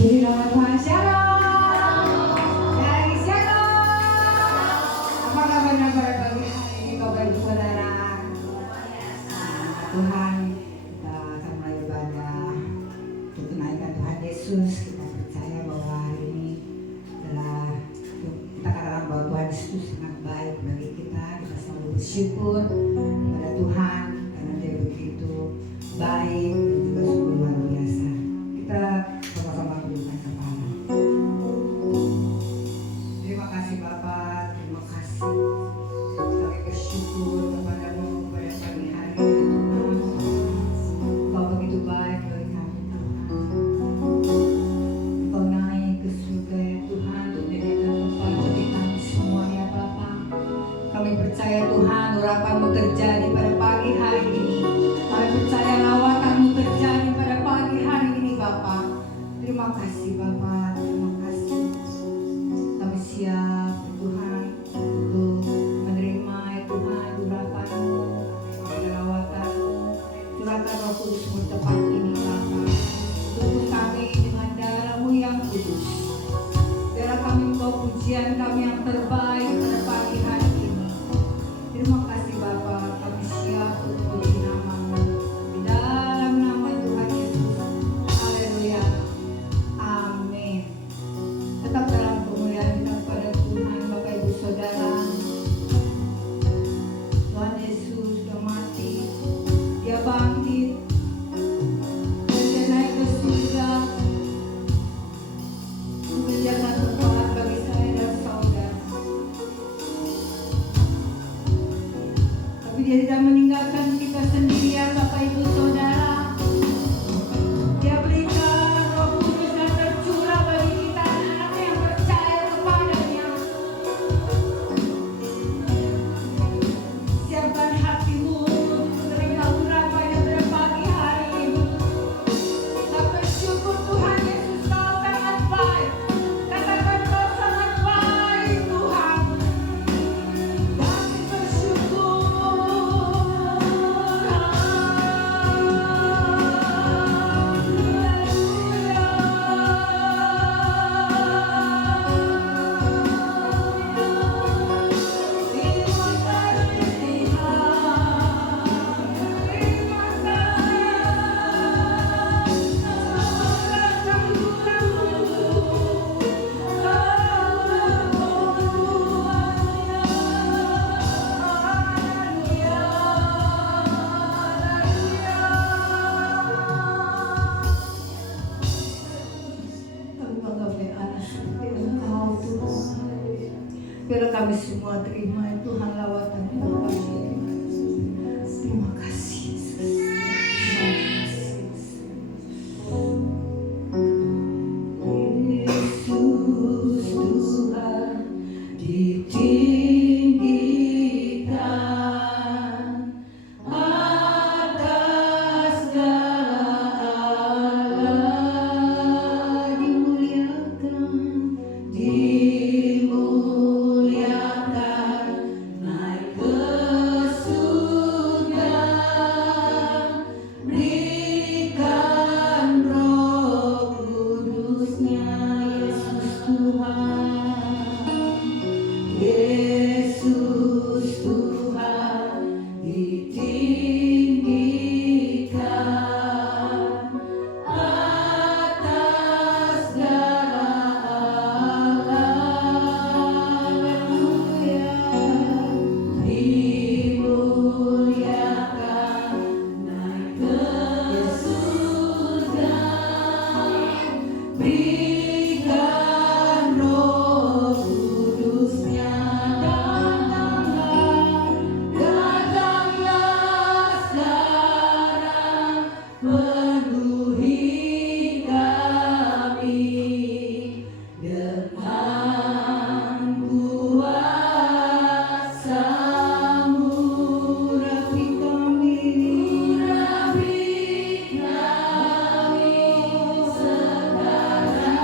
Puji nama Tuhan, Shalom. Dari Shalom. Apa kabarnya pada pagi hari ini Bapak Ibu Saudara? Tuhan, kita akan mulai ibadah untuk menaikkan Tuhan Yesus. Kita percaya bahwa hari ini adalah kita katakan bahwa Tuhan Yesus sangat baik bagi kita. Kita selalu bersyukur kepada Tuhan karena Dia begitu baik dan juga sungguh luar biasa. Kita sama-sama tundukkan kepala. Terima kasih Bapak, terima kasih. Kami bersyukur kepada-Mu pada pagi hari ini Tuhan. Kau begitu baik bagi kami Tuhan. Kau naik ke surga ya Tuhan untuk menyediakan tempat bagi kami semua ya Bapak. Kami percaya Tuhan urapan-Mu terjadi pada pagi hari ini. Kami percaya lawatan-Mu terjadi pada pagi hari ini Bapak. Terima kasih Bapak, terima kasih. Kami siap Tuhan untuk menerima ya Tuhan urapan-Mu, lawatan-Mu. Curahkan Roh Kudus-Mu tepat ini Bapak. Tubuh kami dengan darah-Mu yang kudus. Biarlah kami membawa pujian kami yang terbaik pada pagi hari ini. Terima kasih Bapak, kami siap untuk puji nama-Mu. Di dalam nama Tuhan Yesus. Haleluya. Amin. Tetap dalam kemuliaan kita kepada Tuhan, Bapak Ibu Saudara. Tuhan Yesus sudah mati, Dia bangkit, dan Dia naik ke surga untuk menjaga tempat bagi saya dan saudara. Tapi Dia tidak meninggalkan kita sendirian, Bapak Ibu Saudara. Dia berikan Roh Kudus yang tercurah bagi kita anak yang percaya kepada-Nya. Siapkan hatimu untuk menerima urapan-Nya pada pagi hari ini. Kita bersyukur Tuhan Yesus, Kau sangat baik. Katakan Kau sangat baik Tuhan. Kami bersyukur. Kami bangga punya anak seperti Engkau Tuhan. Biarlah kami semua terima ya Tuhan lawatan Terima kasih. Terima kasih Yesus. Terima kasih Yesus. Yesus Tuhan ditinggikan atas segala Allah, dimuliakan, naik ke surga, berikan Roh Kudus-Nya. Yesus Tuhan, Yesus Tuhan ditinggikan atas segala Allah. Haleluya. Dimuliakan, naik ke surga, berikan Roh Kudus-Nya. Datanglah sekarang, penuhi kami dengan kuasa-Mu. Urapi kami sekarang.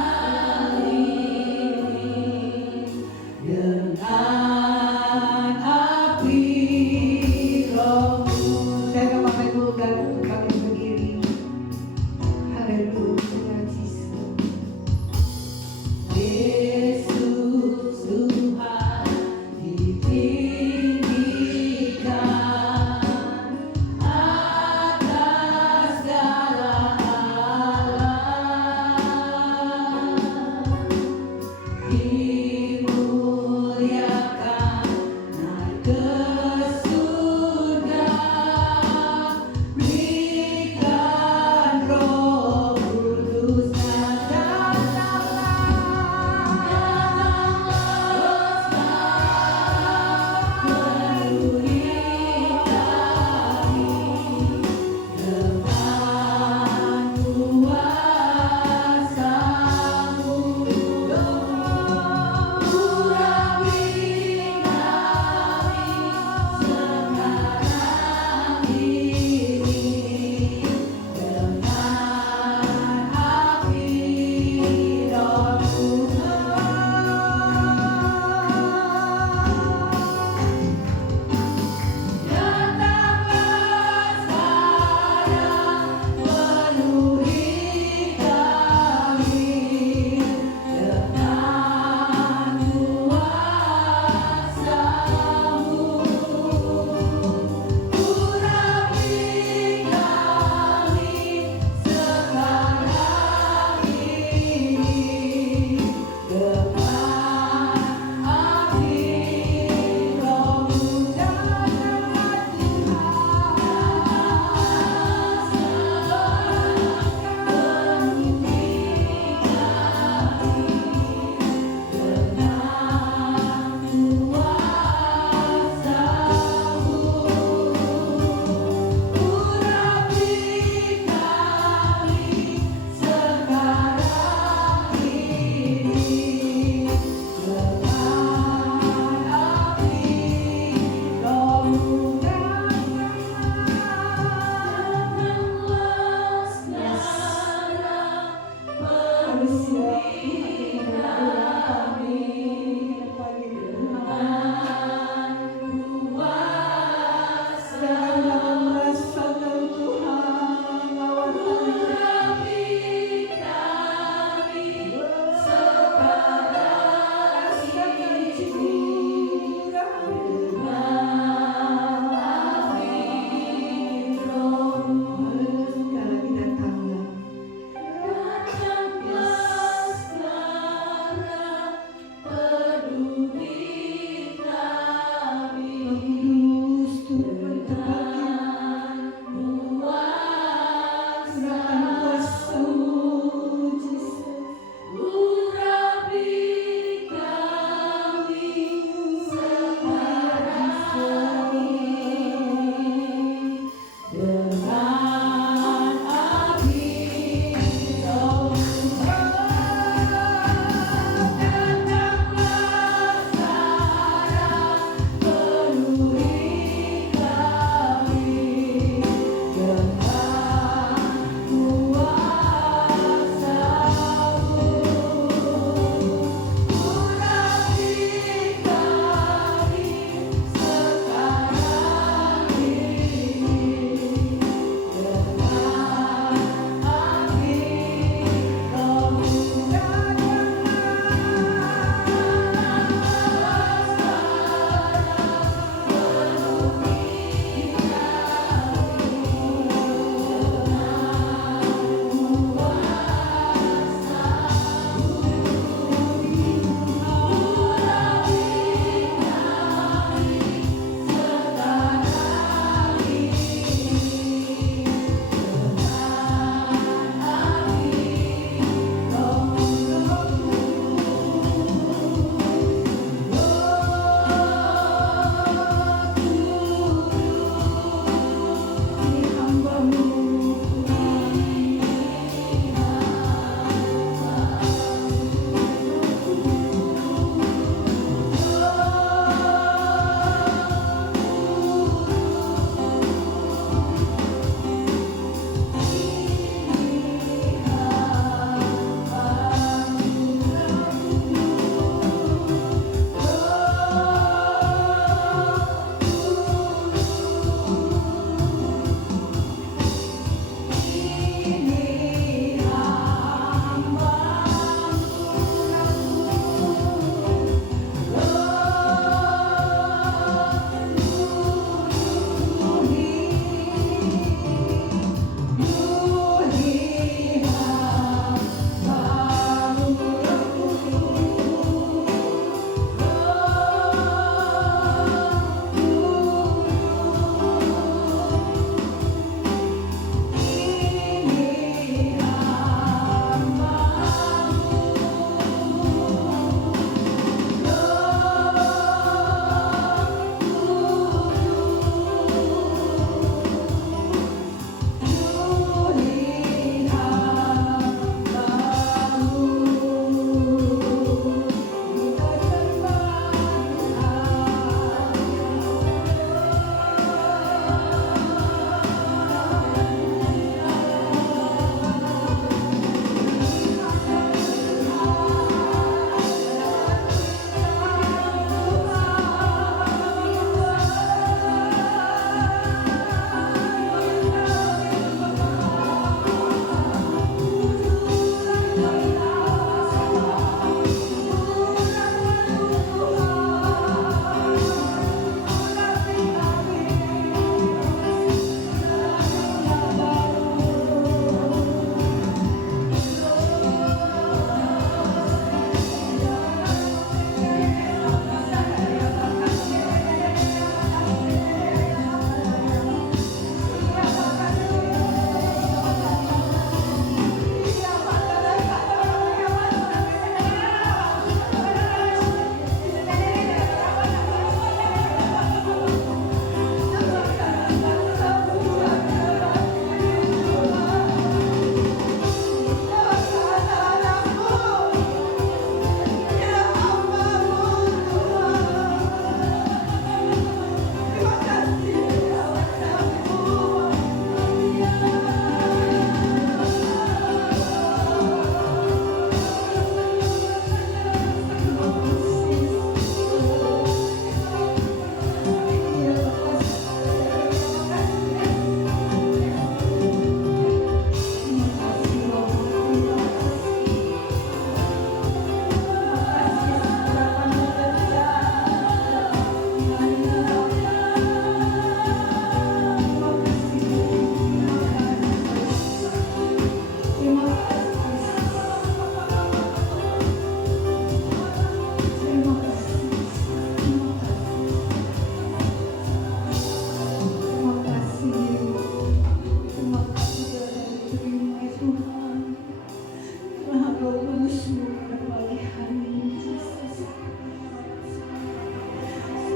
surga pagi hari ini, Yesus.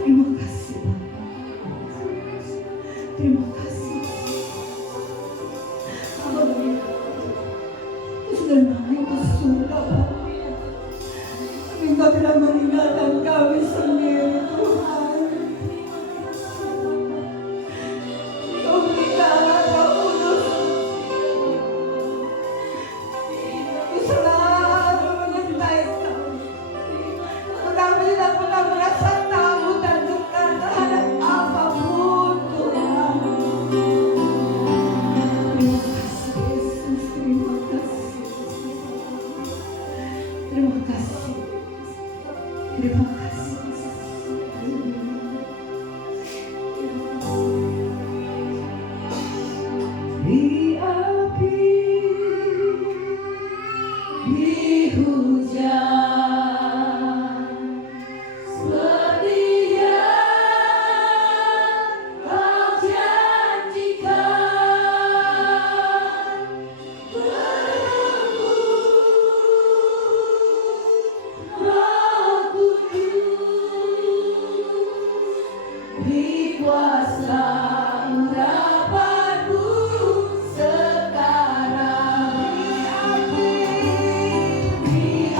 Terima kasih Bapa. Terima kasih. Haleluya. Kau sudah naik ke surga Bapa. Engkau telah meninggalkan kami sendiri Tuhan. Engkau tinggalkan kau urus. Aku selalu menyertai kami. Kami tidak pernah merasa takut dan duka terhadap apapun Tuhan. Terima kasih Yesus, terima kasih. Terima kasih. Terima kasih. Di api, di hujan, setia Kau janjikan berembus Roh Kudus di kuasa urapanmu sekarang. Di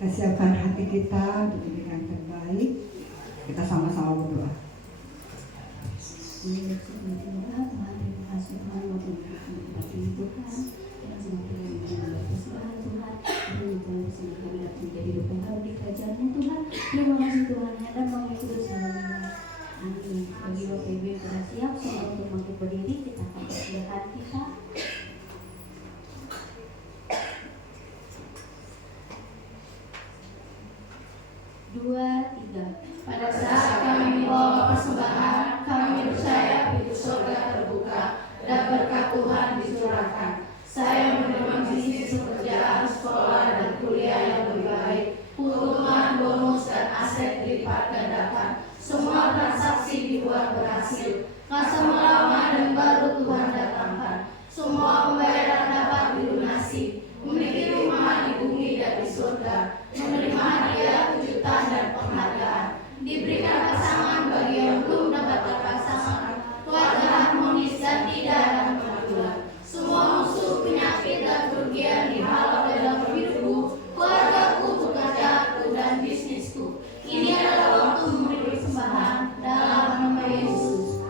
Kita siapkan hati kita untuk diberikan terbaik. Kita sama-sama berdoa. Tuhan, terima kasih Tuhan, waktu ini Tuhan, yang semakin menambah persembahan Tuhan, dan Tuhan bersama kami dapat menjadi hidup yang baru di kerajaan-Mu Tuhan. Terima kasih Tuhan, dan kami kudus haleluya. Amin. Bagi Bapak Ibu yang sudah siap, semua untuk bangkit berdiri, kita akan persilakan kita. Dua, tiga. Pada saat kami membawa persembahan, kami percaya pintu surga terbuka dan berkat Tuhan dicurahkan. Saya menerima bisnis, pekerjaan, sekolah, dan kuliah yang lebih baik. Keuntungan, bonus, dan aset dilipat gandakan. Semua transaksi dibuat berhasil. Customer lama dan baru Tuhan datangkan. Semua pembayaran dapat dilunasi. Memiliki rumah di bumi dan di surga. Menerima hadiah, kejutan, dan penghargaan. Diberikan pasangan bagi yang belum mendapatkan pasangan. Keluarga harmonis dan tidak ada kemajuan. Semua musuh, penyakit, dan kerugian dihalau dalam hidupku, keluargaku, pekerjaanku, dan bisnisku. Ini adalah waktu memberi persembahan dalam nama Yesus.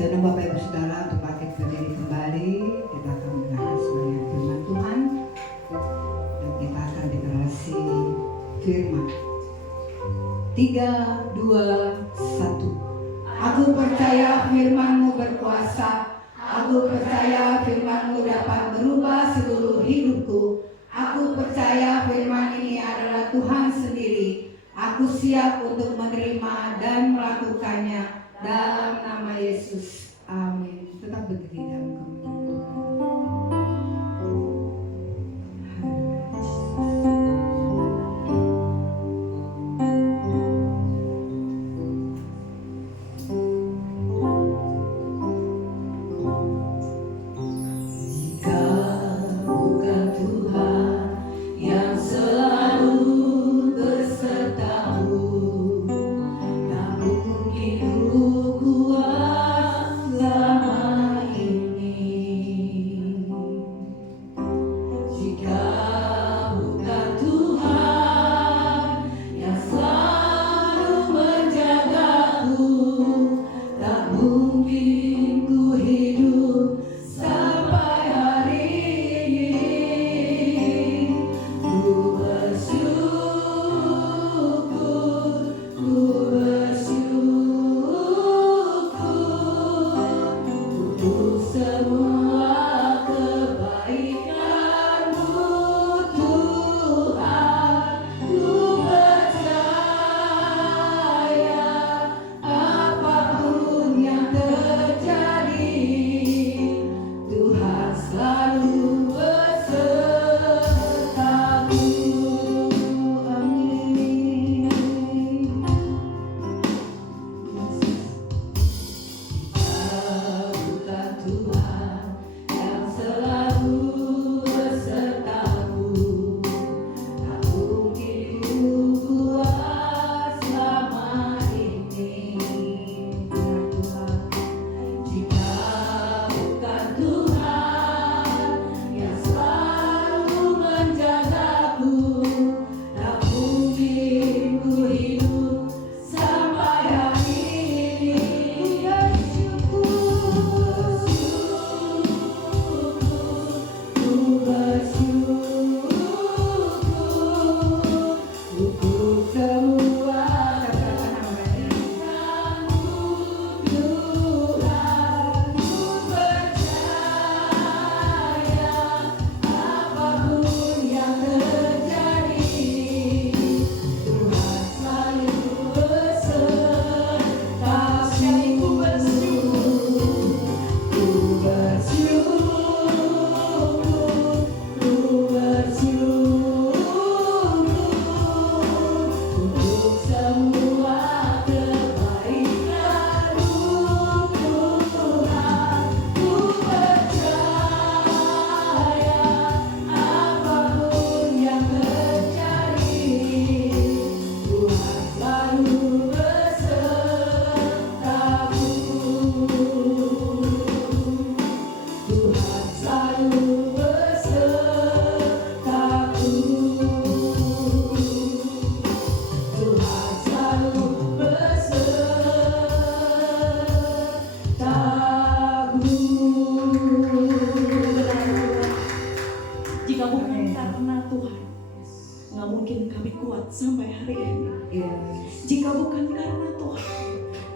Sedang Bapak Ibu Saudara untuk bangkit berdiri kembali, kita akan membahas mengenai firman Tuhan dan kita akan deklarasi firman. 3, 2, 1. Aku percaya firman-Mu berkuasa. Aku percaya firman-Mu dapat merubah seluruh hidupku. Aku percaya firman ini adalah Tuhan sendiri. Aku siap untuk menerima dan melakukannya. Dalam nama Yesus, amin. Tetap berdiri dalam kemuliaan Tuhan. Jika bukan Tuhan yang selalu bersertamu,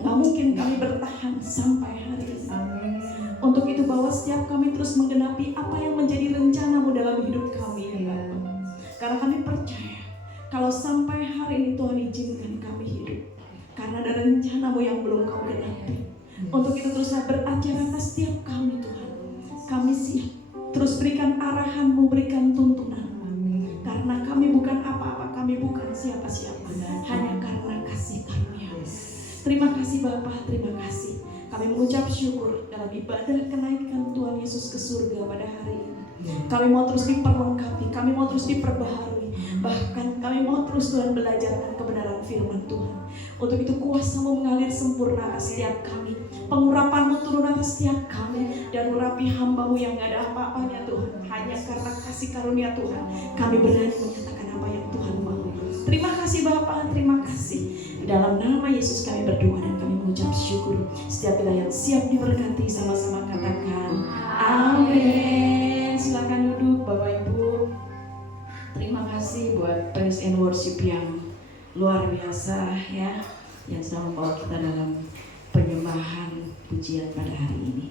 Gak mungkin kami bertahan sampai hari ini. Amin. Untuk itu bahwa setiap kami terus menggenapi apa yang menjadi rencana-Mu dalam hidup kami ya Bapa. Karena kami percaya kalau sampai hari ini Tuhan izinkan kami hidup, karena ada rencana-Mu yang belum Kau genapi. Untuk itu teruslah berajar atas setiap kami Tuhan. Kami siap. Terus berikan arahan-Mu, berikan tuntunan. Amin. Karena kami bukan apa-apa, kami bukan siapa-siapa, hanya karena kasih karunia. Terima kasih Bapa, terima kasih. Kami mengucap syukur dalam ibadah kenaikan Tuhan Yesus ke surga pada hari ini. Kami mau terus diperlengkapi, kami mau terus diperbaharui. Bahkan kami mau terus Tuhan belajar kebenaran firman Tuhan. Untuk itu kuasa-Mu mengalir sempurna atas setiap kami. Pengurapan-Mu turun atas setiap kami. Dan urapi hamba-Mu yang gak ada apa-apanya Tuhan. Hanya karena kasih karunia Tuhan, kami berani menyatakan apa yang Tuhan mau. Terima kasih Bapa, terima kasih. Di dalam nama Yesus kami berdoa dan kami mengucap syukur. Setiap kita yang siap diberkati sama-sama katakan amin. Silakan duduk Bapak Ibu. Terima kasih buat praise and worship yang luar biasa ya, yang sedang membawa kita dalam penyembahan pujian pada hari ini.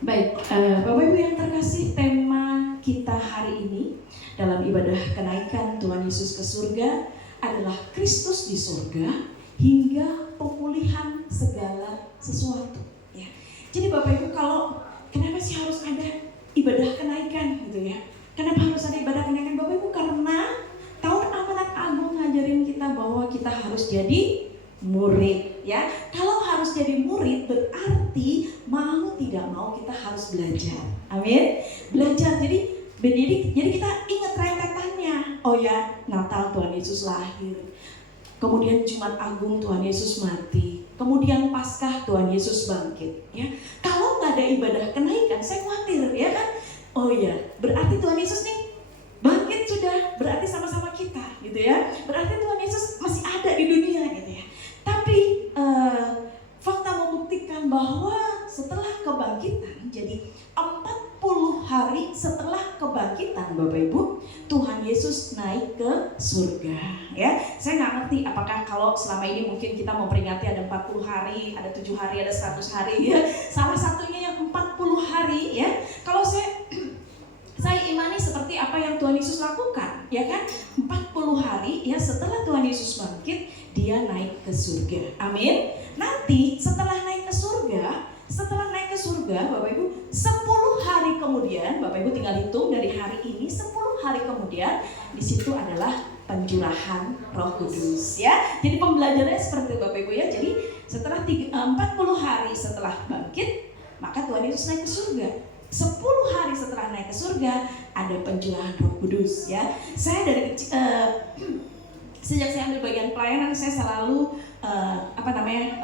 Baik, Bapak Ibu yang terkasih, tema kita hari ini dalam ibadah kenaikan Tuhan Yesus ke surga adalah Kristus di surga hingga pemulihan segala sesuatu. Ya. Jadi Bapak Ibu, kalau kenapa sih harus ada ibadah kenaikan gitu ya? Kenapa harus ada ibadah kenaikan Bapak Ibu? Karena tahun amanat agung ngajarin kita bahwa kita harus jadi murid ya. Kalau harus jadi murid berarti mau tidak mau kita harus belajar. Amin. Belajar. Jadi kita ingat rentetannya. Oh ya, Natal Tuhan Yesus lahir. Kemudian Jumat Agung Tuhan Yesus mati. Kemudian Paskah Tuhan Yesus bangkit. Ya, kalau nggak ada ibadah kenaikan, saya khawatir ya kan. Oh ya, berarti Tuhan Yesus nih bangkit sudah. Berarti sama-sama kita, gitu ya. Berarti Tuhan Yesus masih ada di dunia, gitu ya. Tapi fakta membuktikan bahwa setelah kebangkitan, jadi 40 hari setelah kebangkitan Bapak Ibu, Tuhan Yesus naik ke surga ya. Saya nggak ngerti apakah kalau selama ini mungkin kita memperingati ada 40 hari, ada 7 hari, ada 100 hari ya. Salah satunya yang 40 hari ya. Kalau saya imani seperti apa yang Tuhan Yesus lakukan ya kan. 40 hari ya setelah Tuhan Yesus bangkit, dia naik ke surga. Amin. Nanti setelah naik ke surga, Bapak Ibu, 10 hari kemudian, Bapak Ibu tinggal hitung dari hari ini, 10 hari kemudian, di situ adalah pencurahan Roh Kudus ya. Jadi pembelajarannya seperti itu Bapak Ibu ya. Jadi setelah 40 hari setelah bangkit, maka Tuhan Yesus naik ke surga. 10 hari setelah naik ke surga, ada pencurahan Roh Kudus ya. Saya dari kecil, sejak saya ambil bagian pelayanan, saya selalu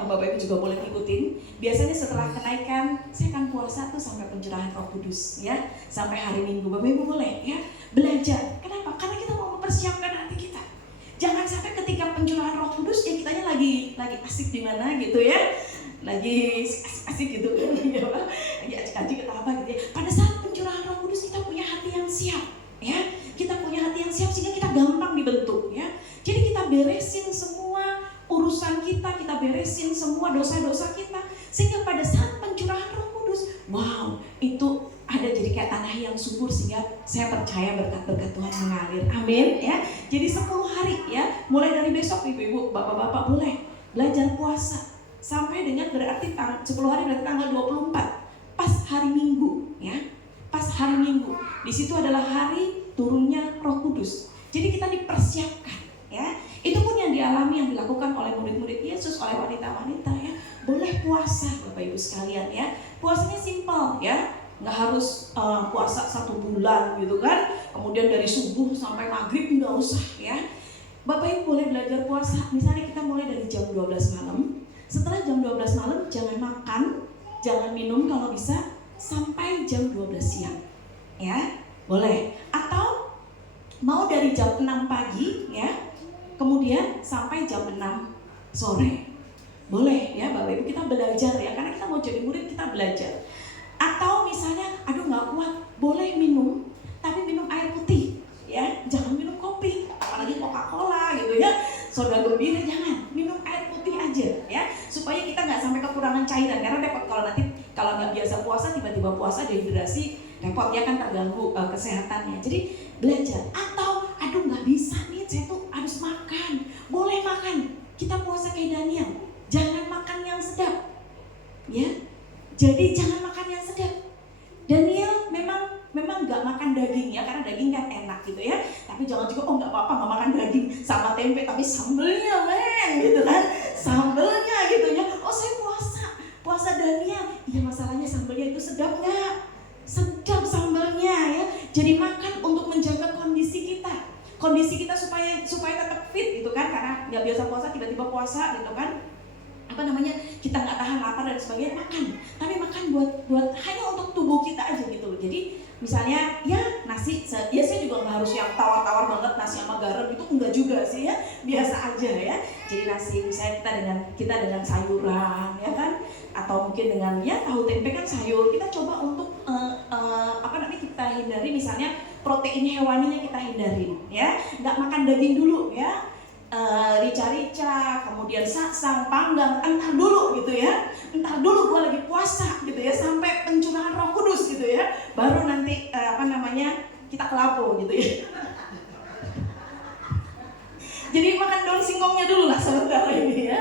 Bapak Ibu juga boleh ngikutin. Biasanya setelah kenaikan, saya akan puasa tuh sampai pencurahan Roh Kudus ya, sampai hari Minggu. Bapak Ibu boleh ya belajar. Kenapa? Karena kita mau mempersiapkan hati kita. Jangan sampai ketika pencurahan Roh Kudus ya kitanya lagi asik di mana gitu ya, lagi asik gitu kan, lagi acik-acik atau apa gitu ya. Pada saat pencurahan Roh Kudus kita punya hati yang siap ya, kita punya hati yang siap sehingga kita gampang dibentuk ya. Jadi kita beresin semua urusan kita beresin semua dosa-dosa kita, sehingga pada saat pencurahan Roh Kudus, wow, itu ada jadi kayak tanah yang subur, sehingga saya percaya berkat-berkat Tuhan mengalir. Amin ya. Jadi 10 hari ya, mulai dari besok ibu-ibu, bapak-bapak boleh belajar puasa sampai dengan berarti 10 hari berarti tanggal 24, pas hari Minggu ya. Pas hari Minggu. Di situ adalah hari turunnya Roh Kudus. Jadi kita dipersiapkan ya. Itu pun yang dialami, yang dilakukan oleh murid-murid Yesus, oleh wanita-wanita ya. Boleh puasa Bapak Ibu sekalian ya. Puasanya simpel ya, nggak harus puasa 1 bulan gitu kan. Kemudian dari subuh sampai maghrib nggak usah ya. Bapak Ibu boleh belajar puasa. Misalnya kita mulai dari jam 12 malam. Setelah jam 12 malam jangan makan, jangan minum kalau bisa sampai jam 12 siang ya. Boleh. Atau mau dari jam 6 pagi ya, kemudian sampai jam 6 sore. Boleh ya Bapak Ibu, kita belajar ya, karena kita mau jadi murid, kita belajar. Atau misalnya, aduh nggak kuat, boleh minum, tapi minum air putih ya, jangan minum kopi, apalagi Coca-Cola gitu ya, soda gembira jangan, minum aja ya, supaya kita nggak sampai kekurangan cairan, karena repot kalau nggak biasa puasa tiba-tiba puasa dehidrasi, repot ya kan, terganggu kesehatannya. Jadi belajar. Atau aduh nggak bisa nih, saya tuh harus makan. Boleh makan, kita puasa kayak Daniel, jangan makan yang sedap ya. Jadi jangan makan yang sedap. Daniel memang nggak makan daging ya, karena daging kan enak gitu ya. Tapi jangan juga nggak apa-apa nggak makan daging sama tempe, tapi sambelnya gitu kan, sambelnya gitu ya. Oh saya puasa Daniel, iya masalahnya sambelnya itu sedap nggak? Sedap sambelnya ya. Jadi makan untuk menjaga kondisi kita supaya tetap fit gitu kan, karena nggak biasa puasa tiba-tiba puasa gitu kan. Kita nggak tahan lapar dan sebagainya, makan, tapi makan buat hanya untuk tubuh kita aja gitu. Jadi misalnya ya nasi, ya saya juga nggak harus yang tawar-tawar banget nasi sama garam, itu enggak juga sih ya, biasa aja ya. Jadi nasi misalnya kita dengan sayuran ya kan, atau mungkin dengan ya tahu tempe kan sayur, kita coba untuk kita hindari misalnya protein hewaninya kita hindarin ya, nggak makan daging dulu ya. Rica-rica, kemudian saksang, panggang, entar dulu gitu ya, entar dulu gue lagi puasa gitu ya, sampai pencurahan Roh Kudus gitu ya, baru nanti kita kelapo gitu ya. Jadi makan daun singkongnya dulu lah sementara ini ya.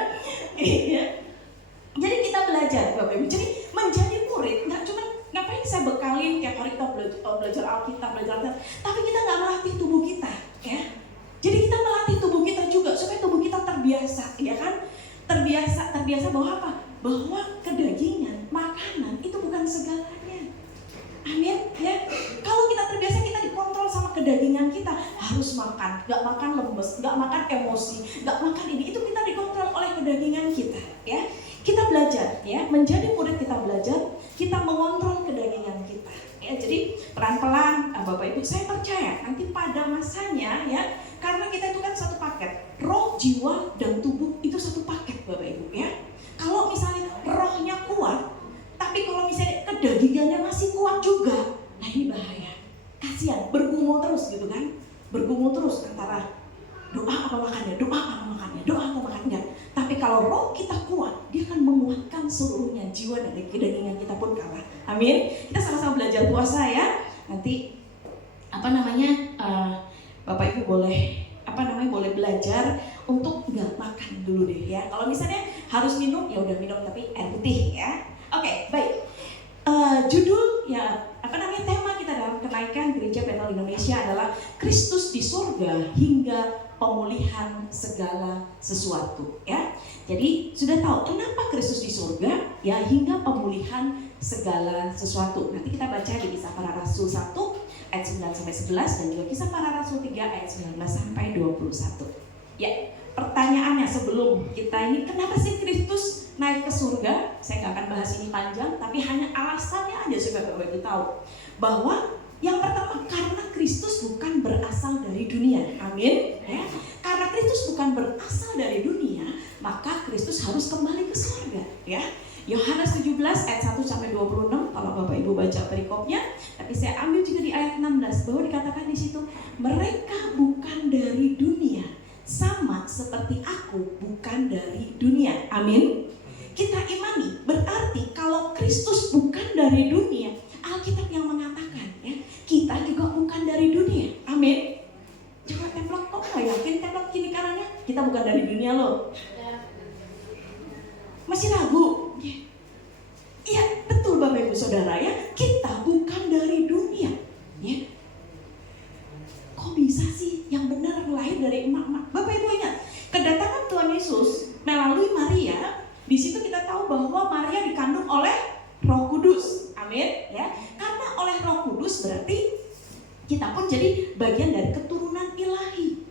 Jadi kita belajar Bapak Ibu, jadi menjadi murid nggak cuma ngapain saya bekalin tiap hari kita belajar Alkitab, tapi kita nggak melatih tubuh kita ya. Jadi kita melatih tubuh kita juga supaya tubuh kita terbiasa, ya kan? Terbiasa bahwa apa? Bahwa kedagingan, makanan itu bukan segalanya. Amin, ya. Kalau kita terbiasa, kita dikontrol sama kedagingan kita, harus makan, nggak makan lemes, nggak makan emosi, nggak makan ini, itu kita dikontrol oleh kedagingan kita, ya. Kita belajar, ya, menjadi murid kita belajar, kita mengontrol kedagingan kita. Ya, jadi pelan-pelan Bapak Ibu, saya percaya nanti pada masanya ya, karena kita itu kan satu paket, roh, jiwa, dan tubuh itu satu paket Bapak Ibu ya. Kalau misalnya rohnya kuat, tapi kalau misalnya kedagingannya masih kuat juga, nah ini bahaya. Kasihan, bergumul terus gitu kan, bergumul terus antara doa apa makannya, doa apa makannya. Tapi kalau roh kita kuat, dia akan menguatkan seluruhnya, jiwa dan kedagingan kita pun kalah. Amin. Kita sama-sama belajar puasa ya. Nanti Bapak Ibu boleh belajar untuk nggak makan dulu deh ya. Kalau misalnya harus minum, ya udah minum tapi air putih ya. Oke, baik. Judul ya tema kita dalam kenaikan Gereja Pentekosta Indonesia adalah Kristus di Surga hingga pemulihan segala sesuatu ya. Jadi sudah tahu kenapa Kristus di surga ya, hingga pemulihan segala sesuatu. Nanti kita baca di Kisah Para Rasul 1 ayat 9 sampai 11 dan juga Kisah Para Rasul 3 ayat 19 sampai 21. Ya, pertanyaannya sebelum kita ini, kenapa sih Kristus naik ke surga? Saya nggak akan bahas ini panjang, tapi hanya alasannya aja supaya Bapak Ibu tahu bahwa yang pertama, karena Kristus bukan berasal dari dunia. Amin ya. Karena Kristus bukan berasal dari dunia, maka Kristus harus kembali ke surga ya. Yohanes 17 ayat 1 sampai 26 kalau Bapak Ibu baca perikopnya, tapi saya ambil juga di ayat 16 bahwa dikatakan di situ, mereka bukan dari dunia, sama seperti aku bukan dari dunia. Amin. Kita imani, berarti kalau Kristus bukan dari dunia, Alkitab yang mengatakan ya, kita juga bukan dari dunia. Amin. Coba templok, kok nggak yakin templok kiri kanannya? Kita bukan dari dunia loh. Masih ragu? Iya, betul Bapak Ibu Saudara ya, kita bukan dari dunia. Ya. Kok bisa sih yang benar lahir dari emak-emak? Bapak Ibu ingat, kedatangan Tuhan Yesus melalui Maria. Di situ kita tahu bahwa Maria dikandung oleh Roh Kudus. Amin ya. Karena oleh Roh Kudus berarti kita pun jadi bagian dari keturunan ilahi.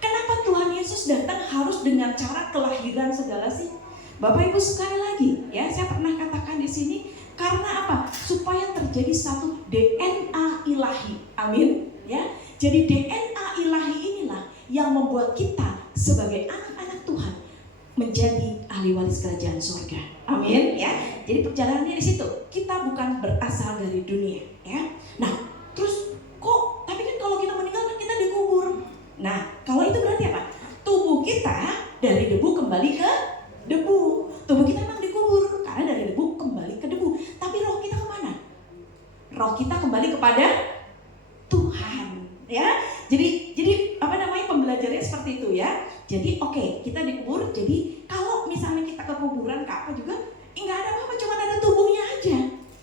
Kenapa Tuhan Yesus datang harus dengan cara kelahiran segala sih? Bapak Ibu sekali lagi ya, saya pernah katakan di sini, karena apa? Supaya terjadi satu DNA ilahi. Amin ya. Jadi DNA ilahi inilah yang membuat kita sebagai anak-anak Tuhan menjadi ahli waris kerajaan surga. Amin ya. Jadi perjalanannya di situ. Kita bukan berasal dari dunia ya. Nah, terus kok tapi kan kalau kita meninggal kan kita dikubur. Nah, kalau itu berarti apa? Tubuh kita dari debu kembali ke debu. Tubuh kita memang dikubur karena dari debu kembali ke debu. Tapi roh kita kemana? Roh kita kembali kepada Tuhan, ya. Jadi apa namanya, pembelajarannya seperti itu ya. Jadi oke, kita dikubur. Jadi kalau misalnya kita ke kuburan, ke apa juga, nggak ada apa-apa, cuma ada tubuhnya aja,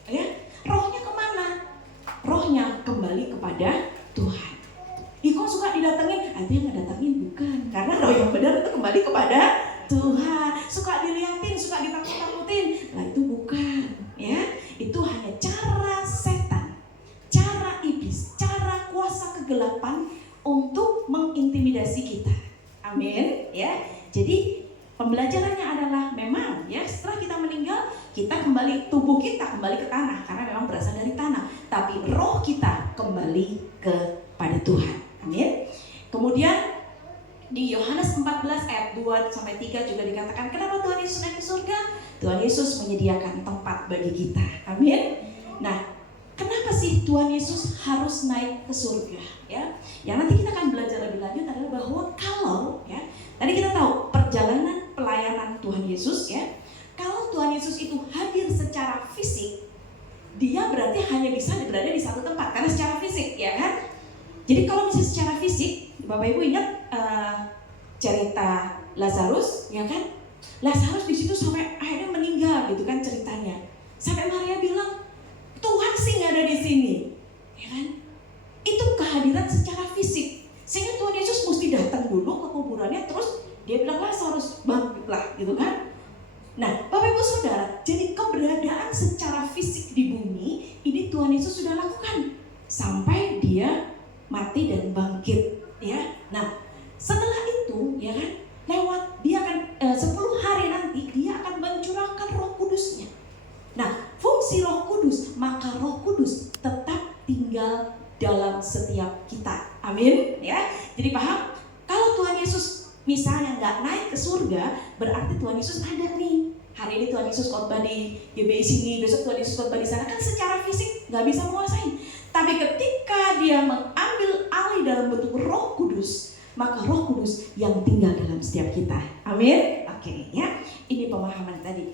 ya. Rohnya kemana? Rohnya kembali kepada Tuhan. Kok suka didatengin? Ada yang ngedatengin, bukan. Karena roh yang benar itu kembali kepada Tuhan. Suka diliatin, suka ditakut-takutin, nah itu bukan, ya. Itu hanya cara setan, cara iblis, cara kuasa kegelapan untuk mengintimidasi kita. Amin, ya. Jadi pembelajarannya adalah memang ya, setelah kita meninggal, kita kembali, tubuh kita kembali ke tanah karena memang berasal dari tanah, tapi roh kita kembali kepada Tuhan. Amin. Kemudian di Yohanes 14 ayat 2-3 juga dikatakan, kenapa Tuhan Yesus naik ke surga? Tuhan Yesus menyediakan tempat bagi kita. Amin. Nah, kenapa sih Tuhan Yesus harus naik ke surga? Ya, yang nanti kita akan belajar lebih lanjut adalah bahwa kalau ya, tadi kita tahu perjalanan pelayanan Tuhan Yesus ya, kalau Tuhan Yesus itu hadir secara fisik, dia berarti hanya bisa berada di satu tempat karena secara fisik, ya kan? Jadi kalau misalnya secara fisik, Bapak Ibu ingat cerita Lazarus, ya kan? Lazarus di situ sampai akhirnya meninggal gitu kan ceritanya. Sampai Maria bilang, Tuhan sih nggak ada di sini, ya kan? Itu kehadiran secara fisik. Sehingga Tuhan Yesus mesti datang dulu ke kuburannya, terus dia bilang Lazarus bangkitlah, gitu kan? Nah, Bapak Ibu Saudara, jadi keberadaan secara fisik di bumi ini Tuhan Yesus sudah lakukan sampai dia mati dan bangkit, ya. Nah, setelah itu, ya kan, lewat dia akan 10 hari nanti dia akan mencurahkan Roh Kudusnya. Nah, fungsi Roh Kudus, maka Roh Kudus tetap tinggal dalam setiap kita. Amin, ya. Jadi paham? Kalau Tuhan Yesus misalnya nggak naik ke surga, berarti Tuhan Yesus ada nih. Hari ini Tuhan Yesus khotbah di GBI sini, besok Tuhan Yesus khotbah di sana, kan secara fisik nggak bisa menguasai. Tapi ketika dia mengambil alih dalam bentuk Roh Kudus, maka Roh Kudus yang tinggal dalam setiap kita. Amin. Oke, ya. Ini pemahaman tadi.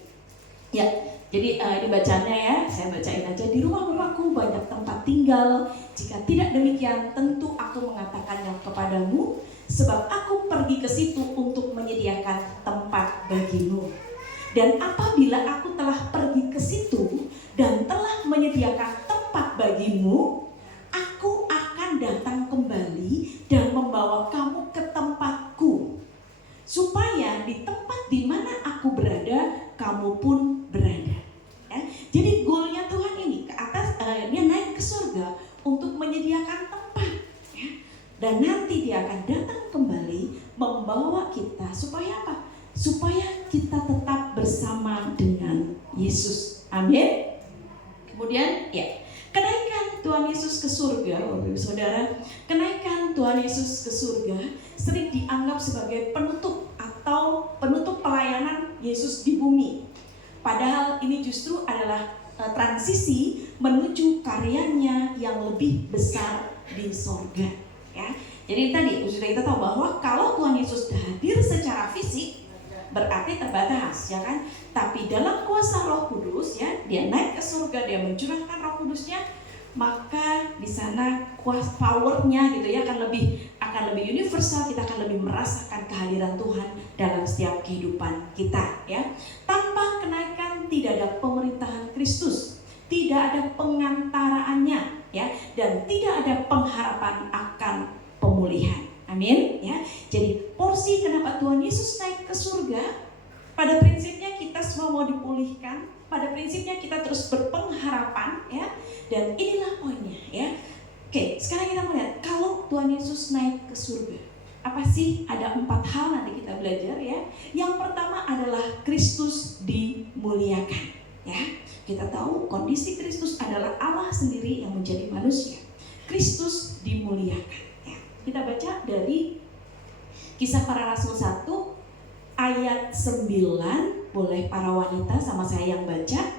Ya, jadi ini bacaannya ya, saya bacain aja. Di rumah Bapakku banyak tempat tinggal. Jika tidak demikian, tentu aku mengatakannya kepadamu, sebab aku pergi ke situ untuk menyediakan tempat bagimu. Dan apabila aku telah pergi ke situ dan telah menyediakan tempat bagimu, aku akan datang kembali dan membawa kamu ke tempatku, supaya di tempat di mana aku berada, kamu pun berada. Ya? Jadi goalnya Tuhan ini ke atas, dia naik ke surga untuk menyediakan tempat. Ya? Dan nanti dia akan datang kembali membawa kita supaya apa? Supaya kita tetap bersama dengan Yesus. Amin. Kemudian ya, kenaikan Tuhan Yesus ke surga, Bapak Ibu Saudara, kenaikan Tuhan Yesus ke surga sering dianggap sebagai penutup atau penutup pelayanan Yesus di bumi. Padahal ini justru adalah transisi menuju karyanya yang lebih besar di surga. Ya. Jadi tadi sudah kita tahu bahwa kalau Tuhan Yesus hadir secara fisik, berarti terbatas, ya kan? Tapi dalam kuasa Roh Kudus, ya, dia naik ke surga, dia mencurahkan Roh Kudusnya, maka di sana kuasa powernya gitu ya akan lebih universal. Kita akan lebih merasakan kehadiran Tuhan dalam setiap kehidupan kita, ya. Tanpa kenaikan tidak ada pemerintahan Kristus, tidak ada pengantaraannya, ya, dan tidak ada pengharapan akan pemulihan. Amin, ya. Jadi porsi kenapa Tuhan Yesus naik ke surga, pada prinsipnya kita semua mau dipulihkan, pada prinsipnya kita terus berpengharapan, ya. Dan inilah poinnya, ya. Oke, sekarang kita melihat kalau Tuhan Yesus naik ke surga, apa sih? Ada 4 hal nanti kita belajar, ya. Yang pertama adalah Kristus dimuliakan, ya. Kita tahu kondisi Kristus adalah Allah sendiri yang menjadi manusia. Kristus dimuliakan. Kita baca dari Kisah Para Rasul 1 ayat 9, boleh para wanita sama saya yang baca.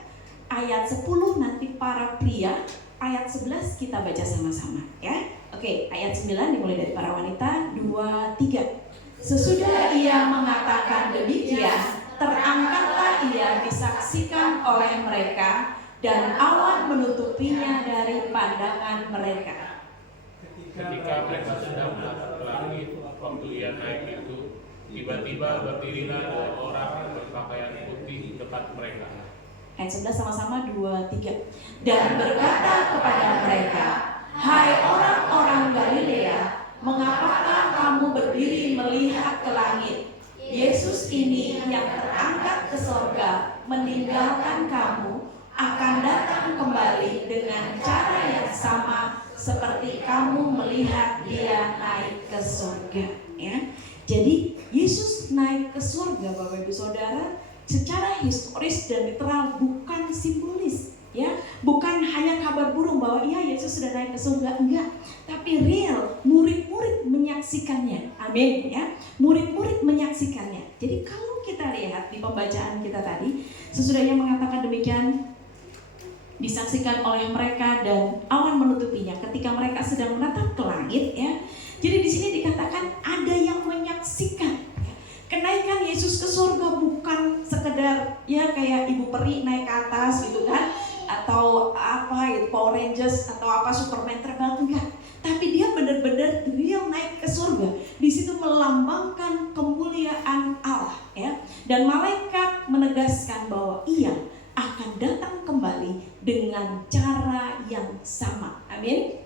Ayat 10 nanti para pria, ayat 11 kita baca sama-sama, ya. Oke, ayat 9 dimulai dari para wanita, 2, 3. Sesudah ia mengatakan demikian, Terangkatlah ia disaksikan oleh mereka, dan awan menutupinya dari pandangan mereka. Ketika mereka sedang menatap ke langit, waktu ia naik itu, tiba-tiba berdirilah 2 orang yang berpakaian putih dekat mereka. Ayat 11 sama-sama 2, 3. Dan berkata kepada mereka, "Hai orang-orang Galilea, mengapakah kamu berdiri melihat ke langit? Yesus ini yang terangkat ke sorga meninggalkan kamu akan datang kembali dengan cara yang sama seperti kamu melihat dia naik ke sorga." Ya. Jadi Yesus naik ke surga, Bapak Ibu Saudara, secara historis dan literal, bukan simbolis. Ya, bukan hanya kabar burung bahwa iya Yesus sudah naik ke surga, enggak, tapi real, murid-murid menyaksikannya. Amin ya. Murid-murid menyaksikannya. Jadi kalau kita lihat di pembacaan kita tadi, sesudahnya mengatakan demikian, disaksikan oleh mereka dan awan menutupinya ketika mereka sedang menatap ke langit ya. Jadi di sini dikatakan ada yang menyaksikan kenaikan Yesus ke surga, bukan sekedar ya kayak ibu peri naik ke atas gitu kan, atau apa gitu, Power Rangers atau apa Superman terbang, enggak. Tapi dia benar-benar real naik ke surga. Di situ melambangkan kemuliaan Allah ya. Dan malaikat menegaskan bahwa ia akan datang kembali dengan cara yang sama. Amin.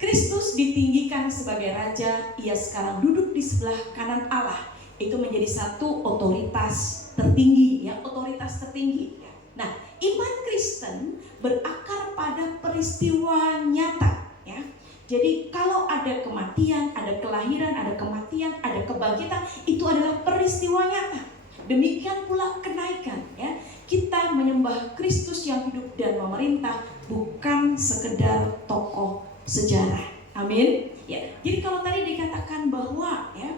Kristus ditinggikan sebagai raja, ia sekarang duduk di sebelah kanan Allah. Itu menjadi satu otoritas tertinggi ya, otoritas tertinggi. Nah, iman Kristen berakar pada peristiwa nyata ya. Jadi kalau ada kematian, ada kelahiran, ada kematian, ada kebangkitan, itu adalah peristiwa nyata. Demikian pula kenaikan ya. Kita menyembah Kristus yang hidup dan memerintah, bukan sekedar tokoh sejarah. Amin. Ya. Jadi kalau tadi dikatakan bahwa ya,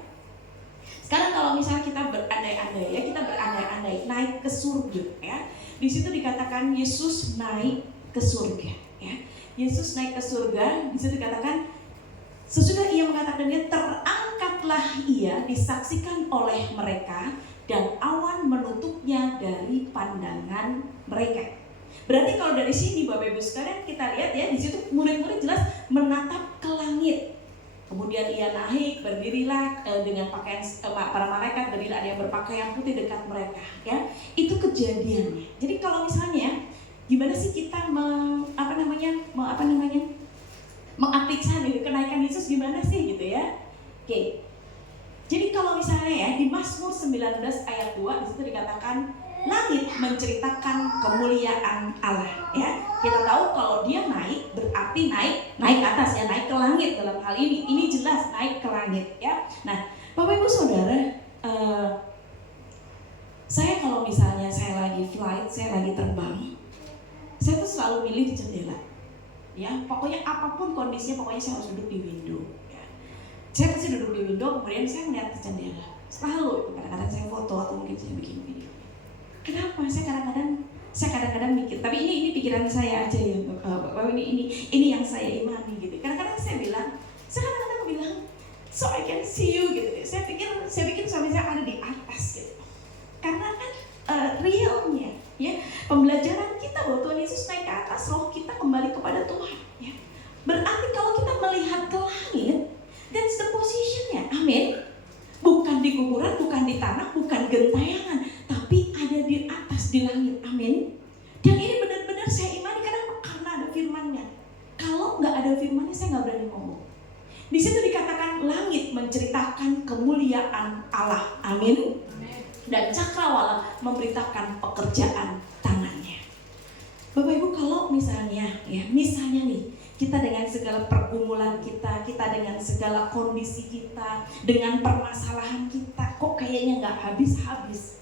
sekarang kalau misalnya kita berandai-andai ya, kita berandai-andai naik ke surga ya. Di situ dikatakan Yesus naik ke surga ya. Yesus naik ke surga, di situ dikatakan sesudah ia mengatakan dia terangkatlah ia disaksikan oleh mereka dan awan menutupnya dari pandangan mereka. Berarti kalau dari sini Bapak Ibu sekalian kita lihat ya, di situ murid-murid jelas menatap ke langit. Kemudian ia naik, berdirilah dengan pakaian para malaikat, berdirilah ada yang berpakaian putih dekat mereka ya. Itu kejadiannya. Jadi kalau misalnya gimana sih kita mengaplikasikan kenaikan Yesus gimana sih gitu ya. Oke. Jadi kalau misalnya ya di Mazmur 19 ayat 2 di situ dikatakan langit menceritakan kemuliaan Allah ya. Kita tahu kalau dia naik berarti naik ke atas ya, naik ke langit dalam hal ini. Ini jelas naik ke langit ya. Nah, Bapak Ibu Saudara, saya kalau misalnya saya lagi flight, saya lagi terbang, saya tuh selalu milih di jendela. Ya, pokoknya apapun kondisinya, pokoknya saya harus duduk di window. Ya. Saya pasti duduk di window, kemudian saya melihat ke jendela. Selalu, kadang-kadang saya foto atau mungkin saya bikin video. Kenapa? Saya kadang-kadang mikir, tapi ini pikiran saya aja ya, ini yang saya imani gitu. Kadang-kadang saya kadang-kadang bilang, so I can see you gitu. Saya pikir suami saya ada di atas gitu. Karena kan realnya ya, pembelajaran kita bahwa Tuhan Yesus naik ke atas, roh kita kembali kepada Tuhan ya. Berarti kalau kita melihat ke langit, that's the positionnya. Amin. Bukan di kuburan, bukan di tanah, bukan gentayangan, tapi ada di atas di langit. Amin. Dan ini benar-benar saya imani karena ada firman-Nya. Kalau nggak ada firman-Nya, saya nggak berani ngomong. Di situ dikatakan langit menceritakan kemuliaan Allah. Amin. Dan cakrawala memberitakan pekerjaan tangannya. Bapak Ibu, kalau misalnya nih kita dengan segala pergumulan kita dengan segala kondisi kita, dengan permasalahan kita, kok kayaknya nggak habis-habis.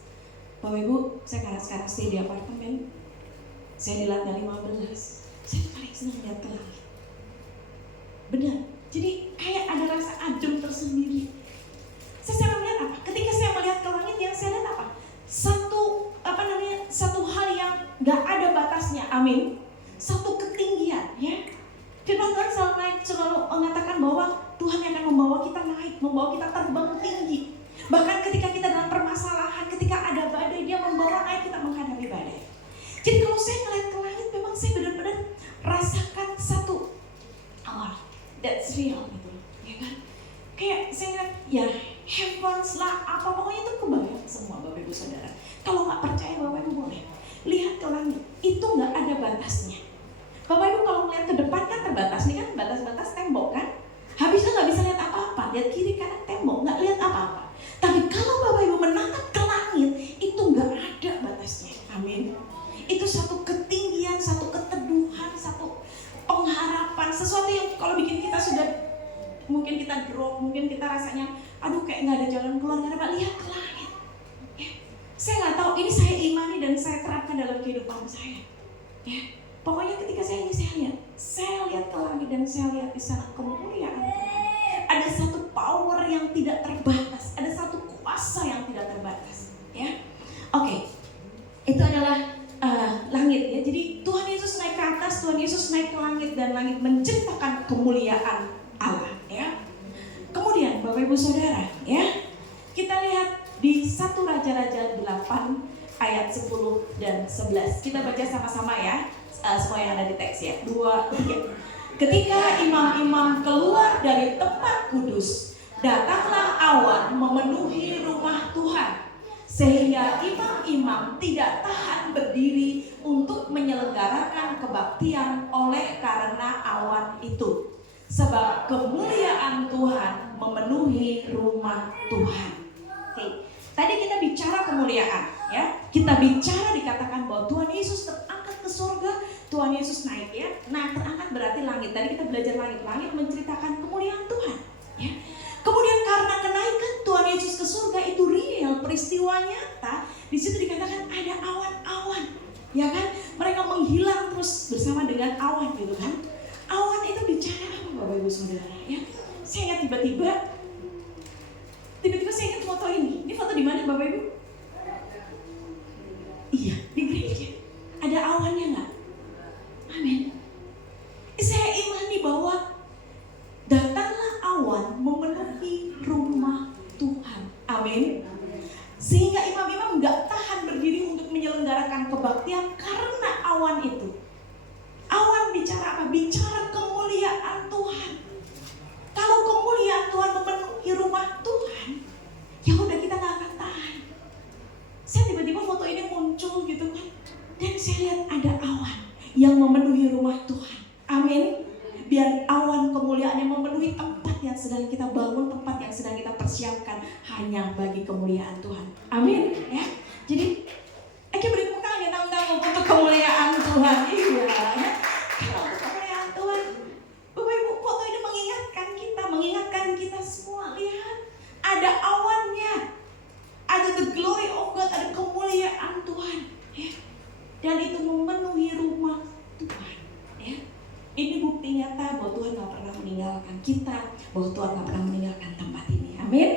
Bapak Ibu, saya sekarang stay di apartemen, saya di lantai 15, saya paling senang lihat ke langit. Benar, jadi kayak ada rasa adem tersendiri. Saya melihat apa? Ketika saya melihat ke langit, yang saya lihat apa? Satu hal yang nggak ada batasnya. Amin. Satu ketinggian, ya. Firman Tuhan selalu mengatakan bahwa Tuhan yang akan membawa kita naik, membawa kita terbang tinggi. Bahkan ketika kita dalam permasalahan, ketika ada badai, Dia membawa that's real gitu, ya kan? Kayak saya lihat ya heavens lah, apa pokoknya itu kebayang semua Bapak Ibu Saudara. Kalau nggak percaya Bapak Ibu boleh lihat ke langit, itu nggak ada batasnya. Bapak Ibu kalau melihat ke depan kan terbatas nih kan, batas-batas tembok kan. Habisnya nggak bisa lihat apa-apa, lihat kiri kanan tembok, nggak lihat apa-apa. Tapi kalau Bapak Ibu menatap ke langit, itu nggak ada batasnya. Amin. Itu satu ketinggian, satu keteduhan, satu pengharapan, sesuatu yang kalau bikin kita sudah mungkin kita drop, mungkin kita rasanya aduh kayak nggak ada jalan keluar, nggak ada apa, lihat ke langit. Ya. Saya nggak tahu, ini saya imani dan saya terapkan dalam kehidupan saya. Ya. Pokoknya ketika saya ini saya lihat ke langit dan saya lihat di sana kemuliaan. Ada satu power yang tidak terbatas, ada satu kuasa yang tidak terbatas. Ya, oke. Itu adalah langit ya. Jadi Tuhan Yesus naik ke atas, Tuhan Yesus naik ke langit dan langit menceritakan kemuliaan Allah. Ya. Kemudian Bapak Ibu Saudara, ya, kita lihat di 1 Raja-Raja 8 ayat 10 dan 11. Kita baca sama-sama ya. Semua yang ada di teks ya. 2, 3. Ketika imam-imam keluar dari tempat kudus, datanglah awan memenuhi rumah Tuhan, sehingga imam-imam tidak tahan berdiri untuk menyelenggarakan kebaktian oleh karena awan itu. Sebab kemuliaan Tuhan memenuhi rumah Tuhan. Oke. Tadi kita bicara kemuliaan ya. Kita bicara dikatakan bahwa Tuhan Yesus terangkat ke surga, Tuhan Yesus naik ya. Nah, terangkat berarti langit. Tadi kita belajar langit. Langit menceritakan kemuliaan Tuhan ya. Kemudian karena kenaikan Tuhan Yesus ke surga itu real, peristiwa nyata. Di situ dikatakan ada awan-awan. Ya kan? Mereka menghilang terus bersama dengan awan gitu kan. Awan itu bicara apa Bapak Ibu Saudara ya? Saya ingat tiba-tiba saya ingat foto ini. Ini foto di mana Bapak Ibu? Iya, di gereja. Ada awannya nggak? Amin. Saya imani bahwa datanglah awan memenuhi rumah Tuhan. Amin. Sehingga imam-imam nggak tahan berdiri untuk menyelenggarakan kebaktian karena awan itu. Awan bicara apa? Bicara kemuliaan Tuhan. Kalau kemuliaan Tuhan memenuhi rumah Tuhan, ya udah kita nggak akan tahan. Saya tiba-tiba foto ini muncul gitu kan, dan saya lihat ada awan yang memenuhi rumah Tuhan. Amin. Biar awan kemuliaan yang memenuhi tempat yang sedang kita bangun, tempat yang sedang kita persiapkan hanya bagi kemuliaan Tuhan. Amin. Ya. Jadi, beri tepuk tangan ya teman-teman untuk kemuliaan Tuhan. Iya. Ya. Kalau untuk kemuliaan Tuhan, Bapak Ibu, foto ini mengingatkan kita semua. Lihat, ada awannya, ada the glory of God, ada kemuliaan Tuhan. Ya. Dan itu memenuhi rumah Tuhan. Ya. Ini bukti nyata bahwa Tuhan gak pernah meninggalkan kita, bahwa Tuhan gak pernah meninggalkan tempat ini. Amin.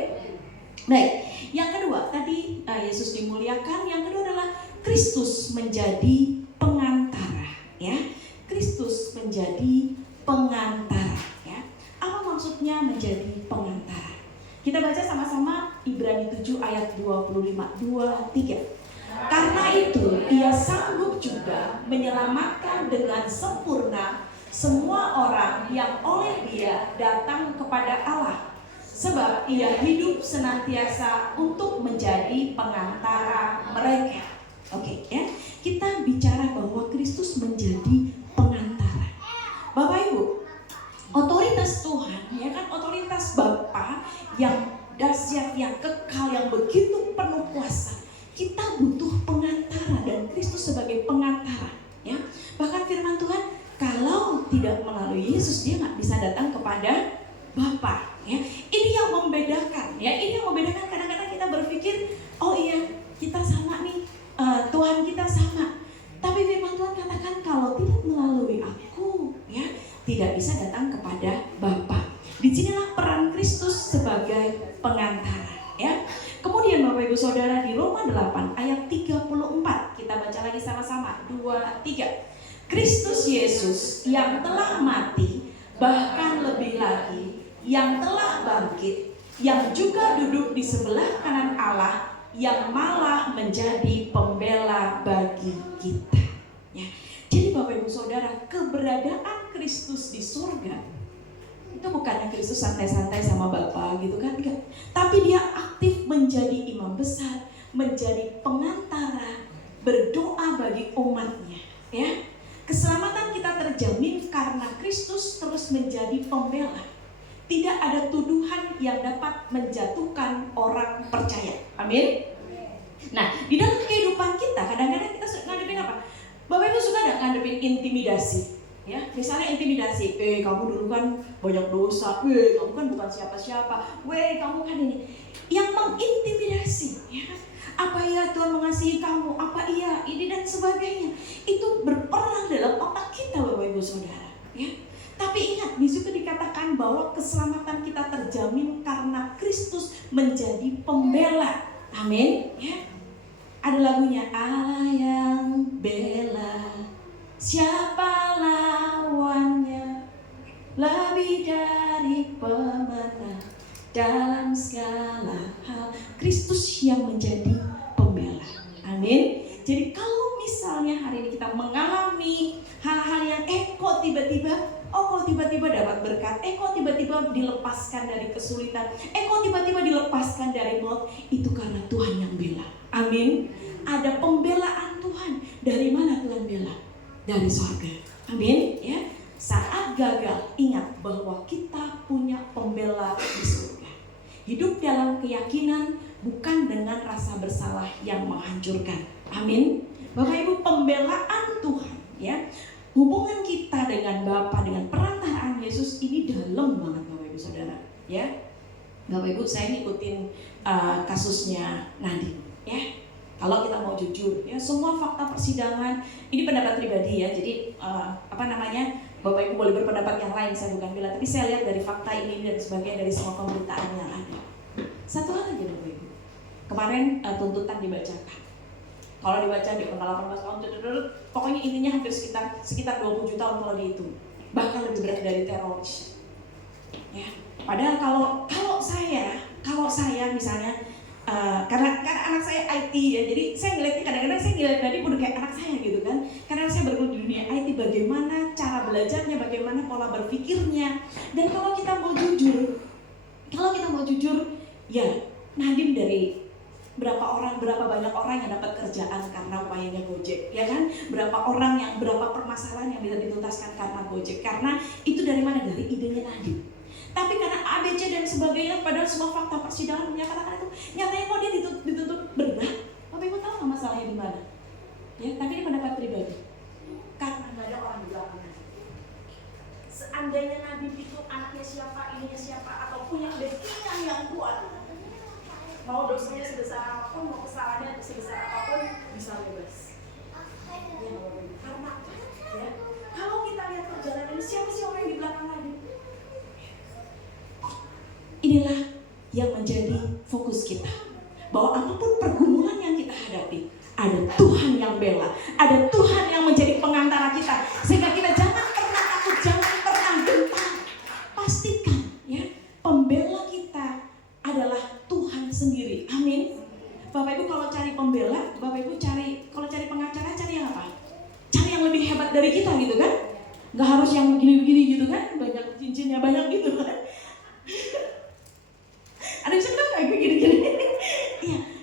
Baik, yang kedua tadi Yesus dimuliakan. Yang kedua adalah Kristus menjadi pengantara. Ya, Kristus menjadi pengantara. Ya, apa maksudnya menjadi pengantara? Kita baca sama-sama Ibrani 7 ayat 25, 2-3. Karena itu Ia sanggup juga menyelamatkan dengan sempurna semua orang yang oleh Dia datang kepada Allah, sebab Ia hidup senantiasa untuk menjadi pengantara mereka. Oke, ya. Kita bicara bahwa Kristus menjadi pengantara. Bapak Ibu, otoritas Tuhan, ya kan, otoritas Bapa yang dahsyat, yang kekal, yang begitu penuh kuasa. Kita butuh pengantara dan Kristus sebagai pengantara, ya. Bahkan firman Tuhan, kalau tidak melalui Yesus dia nggak bisa datang kepada Bapa. Ya, ini yang membedakan. Ya, ini yang membedakan. Kadang-kadang kita berpikir, oh iya kita sama nih, Tuhan kita sama. Tapi firman Tuhan katakan kalau tidak melalui aku, ya tidak bisa datang kepada Bapa. Disinilah peran Kristus sebagai pengantara. Ya. Kemudian Bapak Ibu Saudara di Roma 8 ayat 34 kita baca lagi sama-sama 2-3. Kristus Yesus yang telah mati, bahkan lebih lagi yang telah bangkit, yang juga duduk di sebelah kanan Allah, yang malah menjadi pembela bagi kita. Ya. Jadi Bapak Ibu Saudara, keberadaan Kristus di surga Itu bukannya Kristus santai-santai sama Bapa gitu kan, enggak. Tapi dia aktif menjadi imam besar, menjadi pengantara, berdoa bagi umatnya, ya. Keselamatan kita terjamin karena Kristus terus menjadi pembela. Tidak ada tuduhan yang dapat menjatuhkan orang percaya. Amin. Nah, di dalam kehidupan kita kadang-kadang kita ngadepin apa? Bapak Ibu suka nggak ngadepin intimidasi? Ya, misalnya intimidasi, kamu dulu kan banyak dosa, kamu kan bukan siapa-siapa, kamu kan ini. Yang mengintimidasi, ya kan? Apa iya Tuhan mengasihi kamu? Apa iya ini dan sebagainya? Itu berperang dalam otak kita, Bapak Ibu Saudara, ya. Tapi ingat, di situ dikatakan bahwa keselamatan kita terjamin karena Kristus menjadi pembela. Amin, ya. Ada lagunya, Allah yang bela, siapa lawannya, lebih dari pemenang dalam segala hal. Kristus yang menjadi pembela. Amin. Jadi kalau misalnya hari ini kita mengalami hal-hal yang kok tiba-tiba dapat berkat, kok tiba-tiba dilepaskan dari kesulitan, kok tiba-tiba dilepaskan dari maut, itu karena Tuhan yang bela. Amin. Ada pembelaan Tuhan. Dari mana Tuhan bela? Dari surga. Amin, ya. Saat gagal, ingat bahwa kita punya pembela di surga. Hidup dalam keyakinan, bukan dengan rasa bersalah yang menghancurkan. Amin. Bapak Ibu, pembelaan Tuhan, ya. Hubungan kita dengan Bapa, dengan perantaraan Yesus ini dalam banget, Bapak Ibu Saudara, ya. Bapak Ibu, saya ngikutin kasusnya Nadine, ya. Kalau kita mau jujur, ya, semua fakta persidangan ini pendapat pribadi, ya. Jadi Bapak Ibu boleh berpendapat yang lain, saya bukan bilang, tapi saya lihat dari fakta ini dan sebagainya dari semua pemberitaan yang ada. Satu hal aja, Bapak Ibu. Kemarin tuntutan dibacakan. Kalau dibaca di pengalaman 18 tahun, pokoknya intinya hampir sekitar 27 tahun kalau dihitung. Bahkan lebih berat dari teroris. Ya. Padahal kalau saya misalnya, karena anak saya IT, ya, jadi saya ngeliatnya kadang-kadang saya ngeliat tadi udah kayak anak saya gitu kan. Karena saya bergelut di dunia IT, bagaimana cara belajarnya, bagaimana pola berpikirnya. Dan kalau kita mau jujur, ya Nadine dari berapa banyak orang yang dapat kerjaan karena upayanya Gojek, ya kan? Berapa permasalahan yang bisa dituntaskan karena Gojek. Karena itu dari mana? Dari idenya Nadine. Tapi karena ABC dan sebagainya, padahal semua fakta persidangan menyatakan itu, nyatanya kok dia dituntut berat. Bapak Ibu tahu nggak masalahnya di mana? Ya, tapi ini pendapat pribadi. Karena nggak ada orang di belakangnya. Seandainya Nadine itu anaknya siapa, ininya siapa, atau punya backingan yang kuat, mau dosanya sebesar apapun, mau kesalahannya sebesar apapun, bisa bebas. Ya, karena ya, kalau kita lihat perjalanan ini, siapa sih orang yang di belakang Nadine? Inilah yang menjadi fokus kita, bahwa apapun pergumulan yang kita hadapi, ada Tuhan yang bela, ada Tuhan yang menjadi pengantara kita, sehingga kita jangan pernah takut, jangan pernah gentar. Pastikan, ya, pembela kita adalah Tuhan sendiri. Amin. Bapak Ibu kalau cari pembela, Bapak Ibu kalau cari pengacara, cari yang apa? Cari yang lebih hebat dari kita gitu kan? Gak harus yang begini-begini gitu kan? Banyak cincinnya banyak gitu kan? Ada yang sedang kayak gini-gini.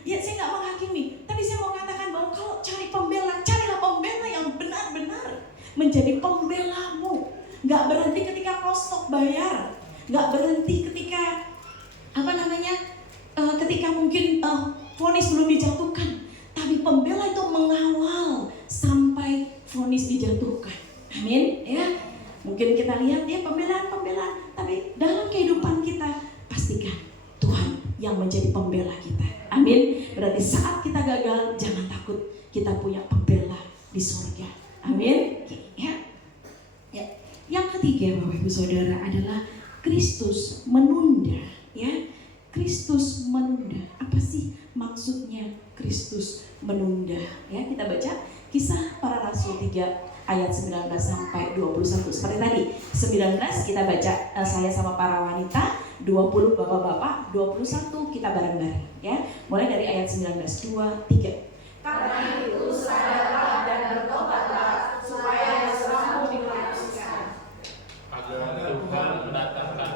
Ya saya nggak menghakimi, tapi saya mau katakan bahwa kalau cari pembela, carilah pembela yang benar-benar menjadi pembelamu. Nggak berhenti ketika kau stok bayar, nggak berhenti ketika ketika mungkin vonis belum dijatuhkan, tapi pembela itu mengawal sampai vonis dijatuhkan. Amin, ya. Mungkin kita lihat ya pembelaan, tapi dalam kehidupan kita pastikan Tuhan yang menjadi pembela kita. Amin. Berarti saat kita gagal, jangan takut, kita punya pembela di surga. Amin. Ya. Yang ketiga, Bapak Ibu Saudara, adalah Kristus menunda. Ya, Kristus menunda. Apa sih maksudnya Kristus menunda? Ya, kita baca Kisah Para Rasul 3 ayat 19 sampai 21. Seperti tadi, 19 kita baca saya sama para wanita, 20 bapak-bapak, 21 kita bareng-bareng, ya. Mulai dari ayat 19, 2, 3. Karena itu sadarlah dan bertobatlah supaya dosamu dimaafkan. Agar Tuhan mendatangkan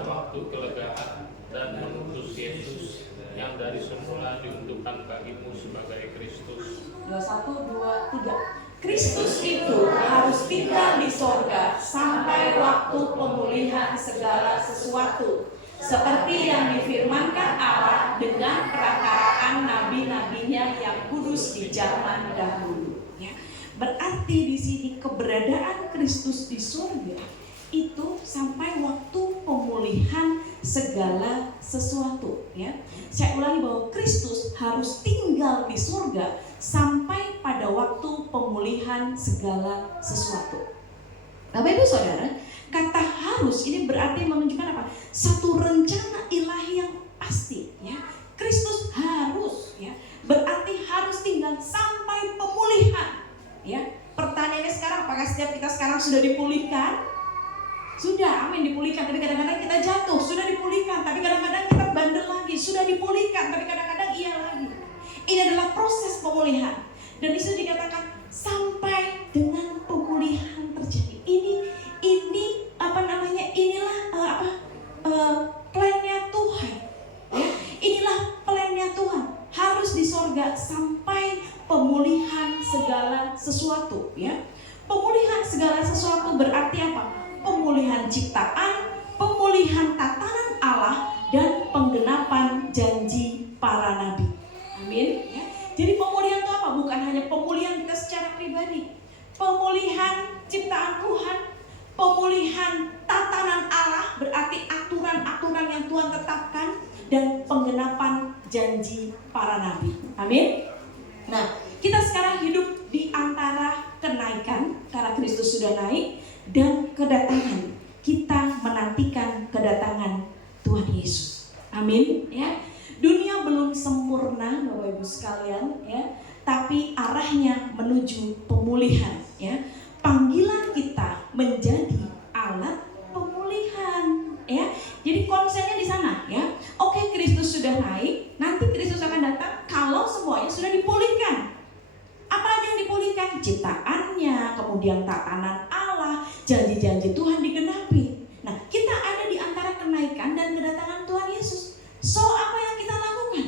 diuntukkan bagimu sebagai Kristus. 1, 2, 3. Kristus itu harus tinggal di sorga sampai waktu pemulihan segala sesuatu, seperti yang difirmankan Allah dengan perantaraan nabi-nabinya yang kudus di zaman dahulu. Ya. Berarti di sini keberadaan Kristus di sorga itu sampai waktu pemulihan segala sesuatu. Ya. Saya ulangi bahwa Kristus harus tinggal di sorga sampai pada waktu pemulihan segala sesuatu. Bapak Ibu Saudara, kata harus ini berarti menunjukkan apa? Satu rencana ilahi yang pasti. Ya. Kristus harus, ya, berarti harus tinggal sampai pemulihan. Ya. Pertanyaannya sekarang, apakah setiap kita sekarang sudah dipulihkan? Sudah, amin, dipulihkan, tapi kadang-kadang kita jatuh. Sudah dipulihkan, tapi kadang-kadang kita bandel lagi. Sudah dipulihkan, tapi kadang-kadang iya lagi. Ini adalah proses pemulihan. Dan itu dikatakan sampai dengan pemulihan terjadi. Ini apa namanya? Inilah plannya Tuhan. Ya, inilah plannya Tuhan. Harus di sorga sampai pemulihan segala sesuatu. Ya, pemulihan segala sesuatu berarti apa? Pemulihan ciptaan, pemulihan tatanan Allah, dan penggenapan janji para nabi. Amin. Ya. Jadi pemulihan itu apa? Bukan hanya pemulihan kita secara pribadi, pemulihan ciptaan Tuhan, pemulihan tatanan Allah, berarti aturan-aturan yang Tuhan tetapkan, dan penggenapan janji para nabi. Amin. Nah, kita sekarang hidup di antara kenaikan karena Kristus sudah naik, dan kedatangan. Kita menantikan kedatangan Tuhan Yesus. Amin. Ya. Dunia belum sempurna, Bapak Ibu sekalian, ya, tapi arahnya menuju pemulihan. Ya. Panggilan kita menjadi alat pemulihan. Ya. Jadi konsennya di sana. Ya. Oke, Kristus sudah naik. Nanti Kristus akan datang kalau semuanya sudah dipulihkan. Apa aja yang dipulihkan? Ciptaannya, kemudian tatanan Allah, janji-janji Tuhan digenapi. Nah, kita ada di antara kenaikan dan kedatangan Tuhan Yesus. So, apa yang kita lakukan?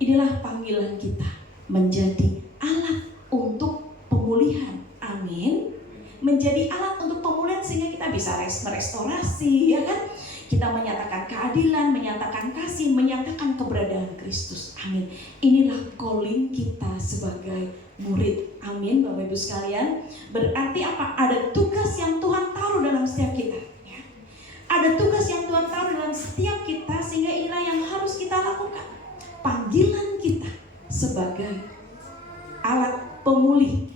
Inilah panggilan kita menjadi alat untuk pemulihan. Amin. Menjadi alat untuk pemulihan sehingga kita bisa merestorasi, ya kan? Kita menyatakan keadilan, menyatakan kasih, menyatakan keberadaan Kristus. Amin. Inilah calling kita sebagai murid. Amin, Bapak Ibu sekalian. Berarti apa? Ada tugas yang Tuhan taruh dalam setiap kita. Ya. Ada tugas yang Tuhan taruh dalam setiap kita, sehingga inilah yang harus kita lakukan. Panggilan kita sebagai alat pemulih.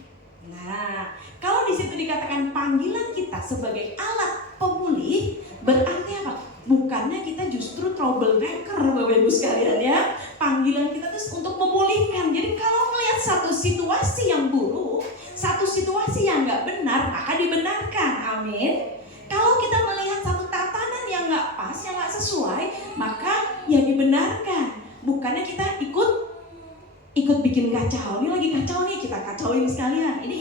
Nah, kalau di situ dikatakan panggilan kita sebagai alat pemulih, berarti apa? Bukannya kita justru troublemaker, Bapak Ibu sekalian, ya. Panggilan kita itu untuk memulihkan. Jadi kalau melihat satu situasi yang buruk, satu situasi yang nggak benar, maka dibenarkan. Amin. Kalau kita melihat satu tatanan yang nggak pas, yang nggak sesuai, maka ya dibenarkan. Bukannya kita ikut bikin kacau. Ini lagi kacau nih, kita kacauin sekalian. Ini.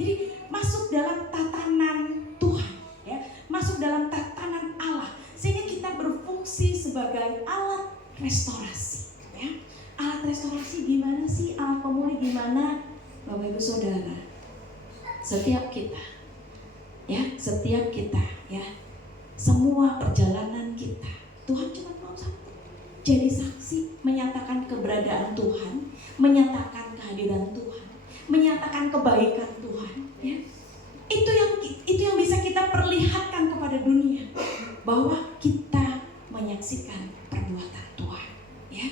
Jadi masuk dalam tatanan Tuhan, ya. Masuk dalam tatanan Allah, sehingga kita berfungsi sebagai alat restorasi. Ya. Alat restorasi gimana sih? Alat pemulih gimana? Bapak Ibu Saudara, setiap kita, ya, semua perjalanan kita, Tuhan cuma mau satu. Jadi saksi, menyatakan keberadaan Tuhan, menyatakan kehadiran Tuhan, menyatakan kebaikan Tuhan. Ya. Itu yang bisa kita perlihatkan kepada dunia, bahwa kita menyaksikan perbuatan Tuhan. Ya.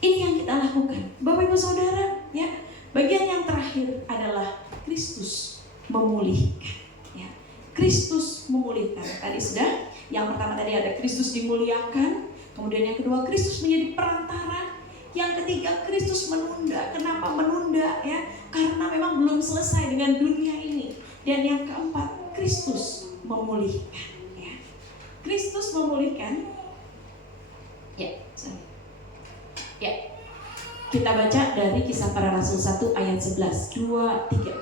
Ini yang kita lakukan, Bapak Ibu Saudara. Ya. Bagian yang terakhir adalah Kristus memulihkan. Ya. Kristus memulihkan. Tadi sudah, yang pertama tadi ada Kristus dimuliakan. Kemudian yang kedua, Kristus menjadi perantara. Yang ketiga, Kristus menunda. Kenapa menunda? Ya, karena memang belum selesai dengan dunia ini. Dan yang keempat, Kristus memulihkan. Ya. Kristus memulihkan. Ya, kita baca dari Kisah Para Rasul 1 ayat 11, 2, 3.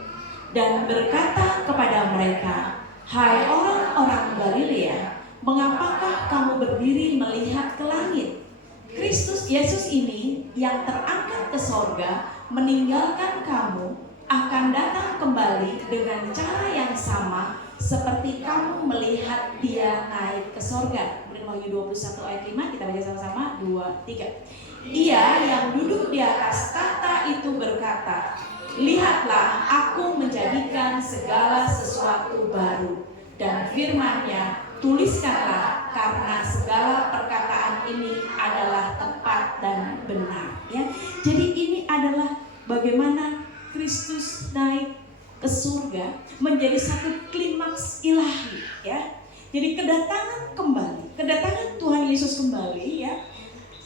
Dan berkata kepada mereka, "Hai orang-orang Galilea, mengapakah kamu berdiri melihat ke langit? Kristus Yesus ini yang terangkat ke sorga meninggalkan kamu akan datang kembali dengan cara yang sama seperti kamu melihat dia naik ke sorga. Wahyu 21 ayat 5, kita baca sama-sama, 2, 3. Ia yang duduk di atas tahta itu berkata, lihatlah aku menjadikan segala sesuatu baru. Dan firman-Nya, tuliskanlah karena segala perkataan ini adalah tepat dan benar. Ya, jadi ini adalah bagaimana Kristus naik ke surga menjadi satu klimaks ilahi. Ya, jadi kedatangan Tuhan Yesus kembali ya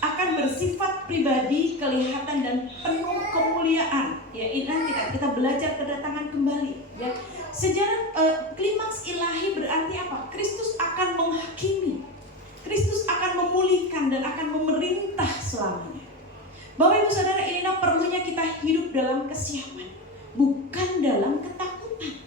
akan bersifat pribadi, kelihatan dan penuh kemuliaan. Ya, ini nanti kita belajar kedatangan kembali. Ya, sejarah klimaks ilahi berarti apa? Kristus akan menghakimi, Kristus akan memulihkan dan akan memerintah selamanya. Bapak Ibu Saudara, inilah perlunya kita hidup dalam kesiapan, bukan dalam ketakutan.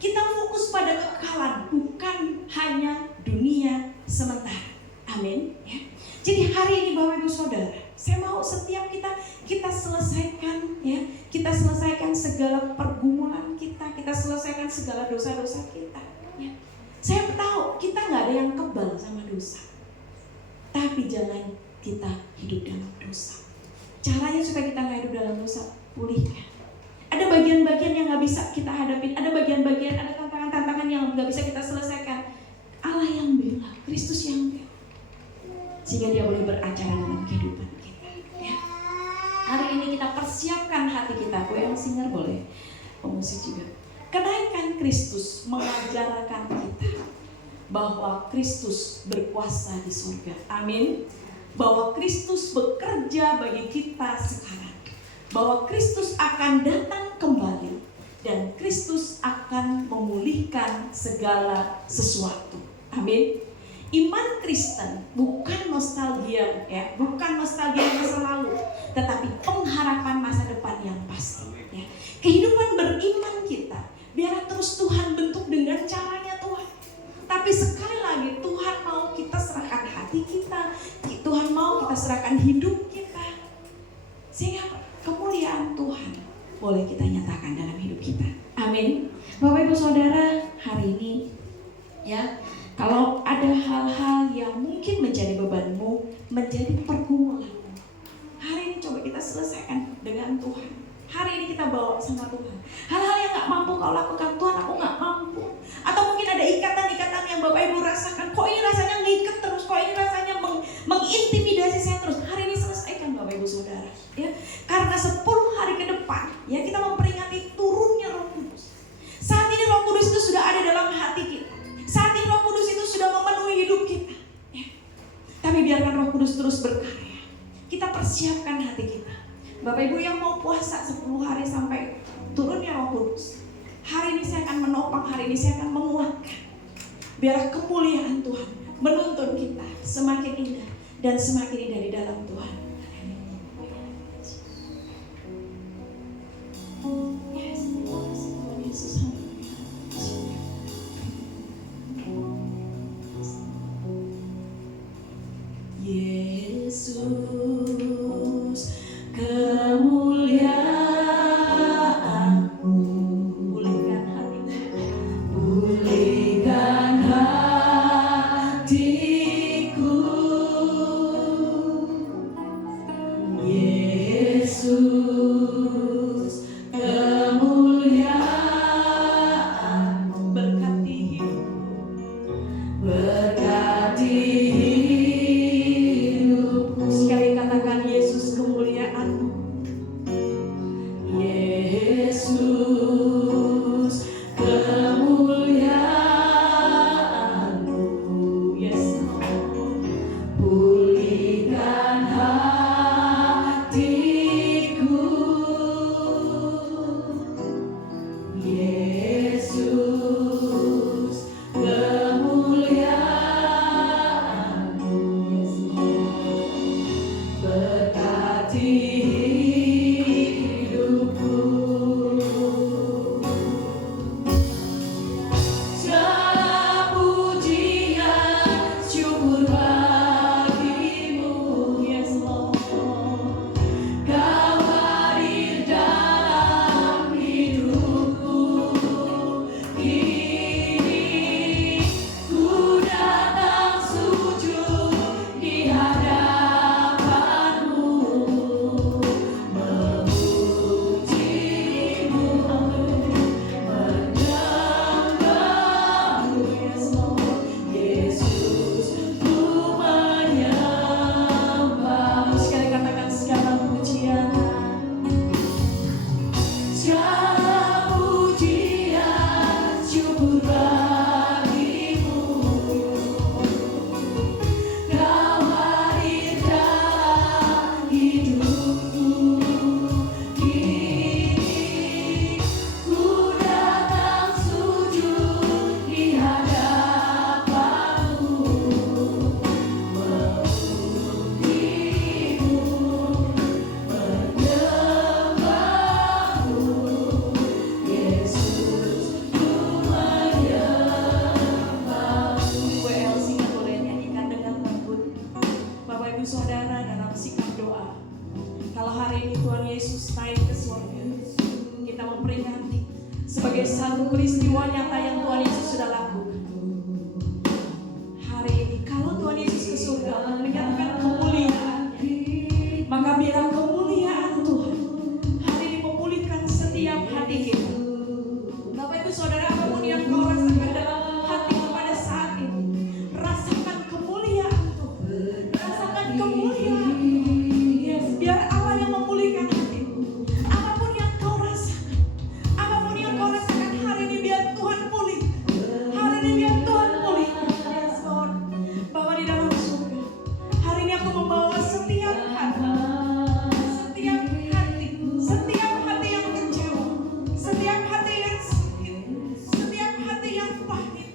Kita fokus pada kekekalan, bukan hanya dunia sementara. Amin. Ya. Jadi hari ini Bapak Ibu Saudara, saya mau setiap kita selesaikan ya, kita selesaikan segala pergumulan kita selesaikan segala dosa-dosa kita. Ya. Saya tahu kita nggak ada yang kebal sama dosa, tapi jangan kita hidup dalam dosa. Caranya supaya kita nggak hidup dalam dosa, pulihkan. Ada bagian-bagian yang nggak bisa kita hadapin, ada bagian-bagian, ada tantangan-tantangan yang nggak bisa kita selesaikan. Allah yang bela, Kristus yang bela, sehingga dia boleh beracara dalam kehidupan kita. Ya. Hari ini kita persiapkan hati kita. Gue yang singer boleh, pemusik juga. Kenaikan Kristus mengajarkan kita bahwa Kristus berkuasa di surga. Amin. Bahwa Kristus bekerja bagi kita sekarang. Bahwa Kristus akan datang kembali dan Kristus akan memulihkan segala sesuatu. Amin. Iman Kristen bukan nostalgia ya, bukan nostalgia masa lalu, tetapi pengharapan masa depan yang pasti ya. Kehidupan beriman kita biarlah terus Tuhan bentuk dengan caranya Tuhan. Tapi sekali lagi Tuhan mau kita serahkan hati kita, Tuhan mau kita serahkan hidup kita, sehingga kemuliaan Tuhan boleh kita nyatakan dalam hidup kita. Amin. Bapak Ibu Saudara, hari ini ya, kalau ada hal-hal yang mungkin menjadi bebanmu, menjadi pergumulanmu, hari ini coba kita selesaikan dengan Tuhan. Hari ini kita bawa sama Tuhan. Hal-hal yang gak mampu kau lakukan, Tuhan aku gak mampu. Atau mungkin ada ikatan-ikatan yang Bapak Ibu rasakan, kok ini rasanya ngikat terus, kok ini rasanya mengintimidasi saya terus. Hari ini selesaikan Bapak Ibu Saudara ya. Karena 10 hari ke depan ya, kita memperingati turunnya Roh Kudus. Saat ini Roh Kudus itu sudah ada dalam hati kita. Saat ini Roh Kudus itu sudah memenuhi hidup kita ya. Tapi biarkan Roh Kudus terus berkarya. Kita persiapkan hati kita. Bapak Ibu yang mau puasa 10 hari sampai turunnya Roh Kudus, hari ini saya akan menopang, hari ini saya akan menguatkan. Biarlah kemuliaan Tuhan menuntun kita semakin indah dan semakin indah di dalam Tuhan. Yesus, kemuliaanmu, pulihkan hatiku, sebagai satu peristiwa nyata yang Tuhan Yesus sudah lakukan. Hari ini kalau Tuhan Yesus ke surga menyatakan kemuliaan, maka biarlah kemuliaan Tuhan hari ini memulihkan setiap hati kita. Bapak Ibu Saudara, apapun yang kau rasakan dalam hatimu pada saat ini, rasakan kemuliaan Tuhan, rasakan kemuliaan Tuhan. Yes, biar Allah yang memulihkan hatimu. Apapun yang kau rasakan, apapun yang kau rasakan hari ini, biar Tuhan pulih. Hari ini biar Tuhan pulih. Yes Lord. Bapa di dalam surga, hari ini aku membawa setiap hati, setiap hati yang kecewa, setiap hati yang sakit, setiap hati yang pahit,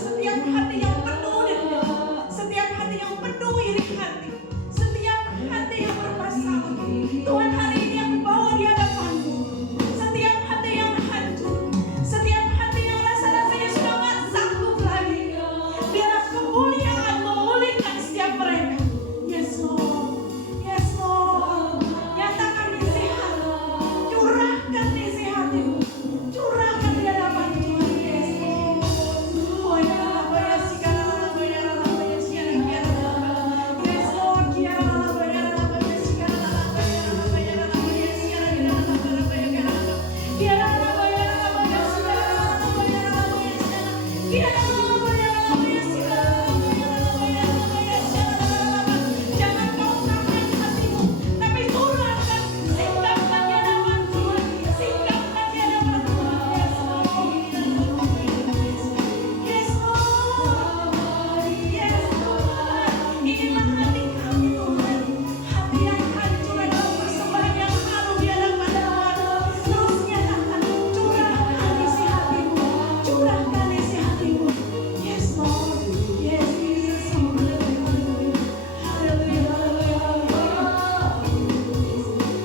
setiap hati yang penuh dendam, setiap hati yang penuh iri hati, setiap hati yang bermasalah. Tuhan, hari ini aku bawa di hadapan-Mu setiap hati yang hancur, setiap hati yang rasa-rasanya sudah gak sanggup lagi. Biarlah kemuliaan memulihkan setiap mereka. Yes Lord, yes Lord. Nyatakan isi hati, curahkan isi hatimu, curahkan di hadapan Tuhan. Yes Lord. Oh ya Allah, ya segala ya Allah, ya segala ya Allah. Yes Lord, ya Allah, ya Allah, ya segala ya Allah, ya Allah, ya segala ya Allah, ya Allah. Ya Allah, ya Allah, ya segala ya Allah, ya Allah, ya segala. Ya Allah, ya Allah, ya segala ya Allah, ya Allah, ya segala. Jangan kau tahan hatimu, tapi curahkan, sikapkan di hadapan Tuhan, sikapkan di hadapan Tuhan. Yes Lord, yes Lord, inilah hati kami Tuhan, hati yang hancur adalah persembahan yang harum di hadapan Tuhan. Terus nyatakan, curahkan isi hatimu, curahkan isi hatimu. Yes Lord, yes Jesus, haleluya, haleluya.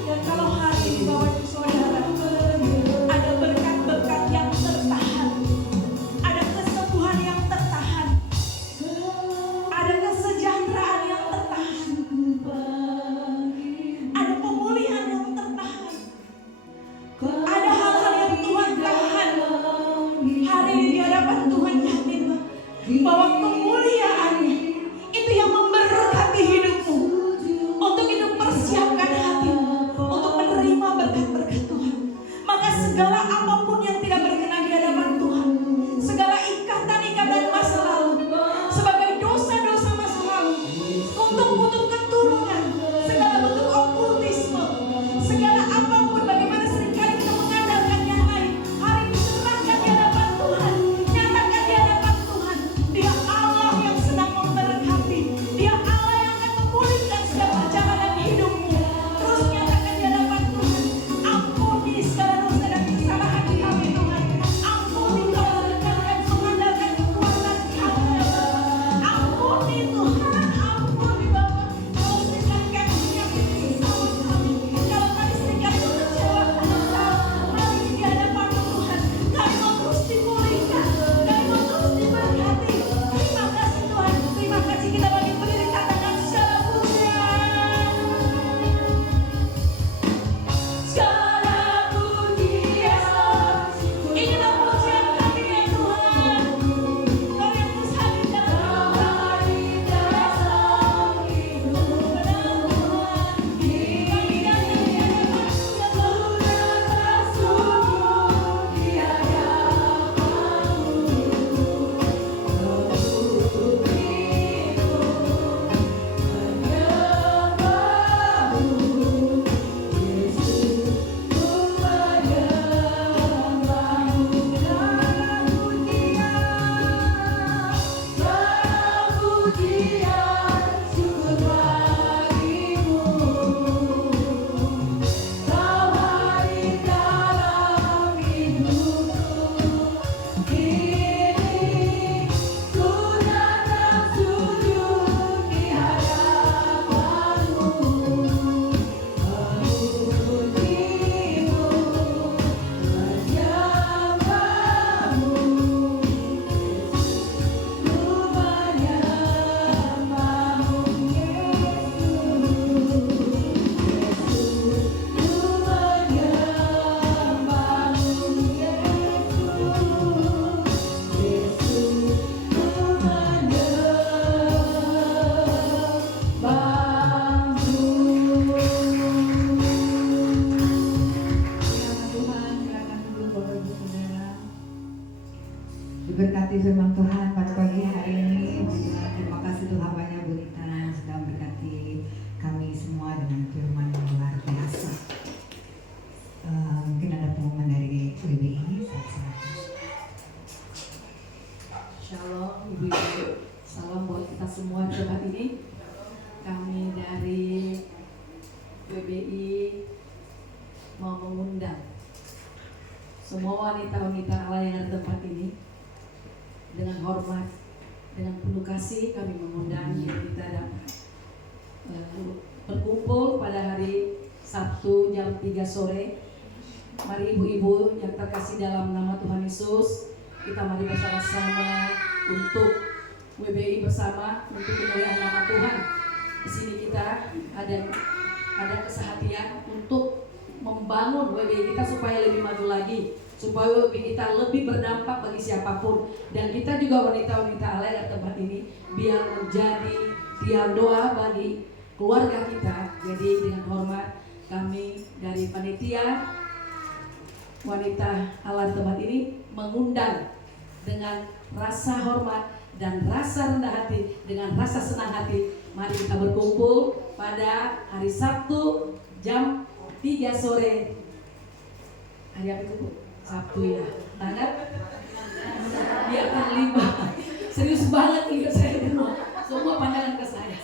Dan kalau hari ini Bapak Ibu Saudara, ada berkat-berkat yang tertahan, ada kesembuhan yang tertahan, ada kesejahteraan yang tertahan, ada pemulihan yang tertahan, ada hal-hal yang Tuhan tahan. Hari ini di hadapan Tuhan, yakinlah bahwa kemuliaannya itu yang memberkati hidupmu. Untuk itu persiapkan hatimu untuk menerima berkat-berkat Tuhan. Maka segala apapun yang tidak berkenan di hadapan Tuhan, segala ikatan-ikatan masa lalu, sebagai dosa-dosa masa lalu, untuk keturunan, segala bentuk okultisme, segala apapun bagaimana seringkali kita mengandalkan yang lain, hari ini serahkan di hadapan Tuhan, nyatakan di hadapan Tuhan. Dia Allah yang sedang memberkati, Dia Allah yang akan memulihkan segala perjalanan hidupmu. Terus nyatakan di hadapan Tuhan, ampuni segala dosa dan kesalahan kami Tuhan. memberkati firman Tuhan pada pagi hari ini. Terima kasih Tuhan banyak berita yang sudah memberkati kami semua dengan firman yang luar biasa. Mungkin ada pengumuman dari WBI. Shalom Ibu-Ibu, salam buat kita semua di tempat ini. Kami dari WBI mau mengundang semua wanita-wanita Allah yang ada di tempat ini. Dengan hormat, dengan penuh kasih kami mengundang kita dapat berkumpul pada hari Sabtu jam 3 sore. Mari ibu-ibu yang terkasih dalam nama Tuhan Yesus, kita mari bersama-sama untuk WBI bersama untuk kemuliaan nama Tuhan. Di sini kita ada kesehatian untuk membangun WBI kita supaya lebih maju lagi, supaya WBI kita lebih berdampak bagi siapapun. Dan kita juga wanita-wanita Allah di tempat ini biar menjadi tiang doa bagi keluarga kita. Jadi dengan hormat kami dari panitia wanita Allah di tempat ini mengundang dengan rasa hormat dan rasa rendah hati, dengan rasa senang hati. Mari kita berkumpul pada hari Sabtu jam 3 sore. Hari apa itu? Sabtu ya. Tanggal? Biar terlibat. Serius banget nih saya semua. Semua pandangan ke saya.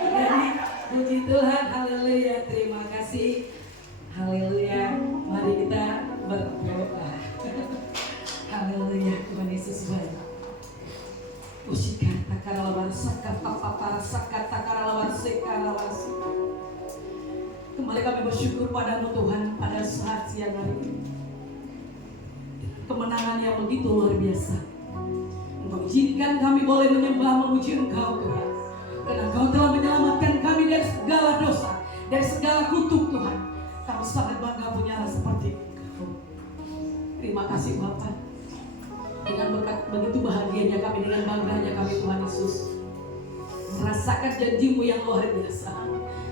Jadi puji Tuhan, haleluya. Terima kasih. Haleluya. Mari kita berdoa. Haleluya. Tuhan Yesus baik. Usikata karalawan sakata papara sakata karalawan sekarawan. Kembali kami bersyukur padamu Tuhan pada saat siang hari ini. Kemenangan yang begitu luar biasa. Engkau izinkan kami boleh menyembah memuji Engkau Tuhan. Karena Engkau telah menyelamatkan kami dari segala dosa, dari segala kutuk Tuhan. Kami sangat bangga punya Allah seperti Engkau. Terima kasih Bapa. Dengan berkat begitu bahagianya kami, dengan bangganya kami Tuhan Yesus merasakan janjimu yang luar biasa.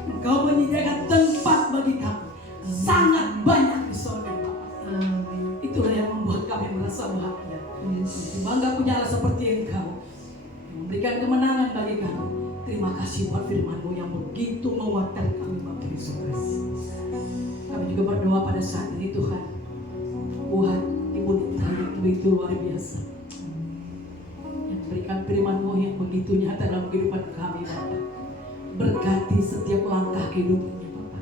Engkau menyediakan tempat bagi kami sangat banyak di surga Bapa. Itulah yang membuat kami merasa bahagia. Bangga punya Allah seperti Engkau, memberikan kemenangan bagi kami. Terima kasih buat firman-Mu yang begitu menguatkan kami Bapa Yesus. Kami juga berdoa pada saat ini Tuhan, buat Ibu Nita yang begitu luar biasa, yang berikan firman-Mu yang begitu nyata dalam kehidupan kami Bapa. Berkati setiap langkah kehidupannya Bapa.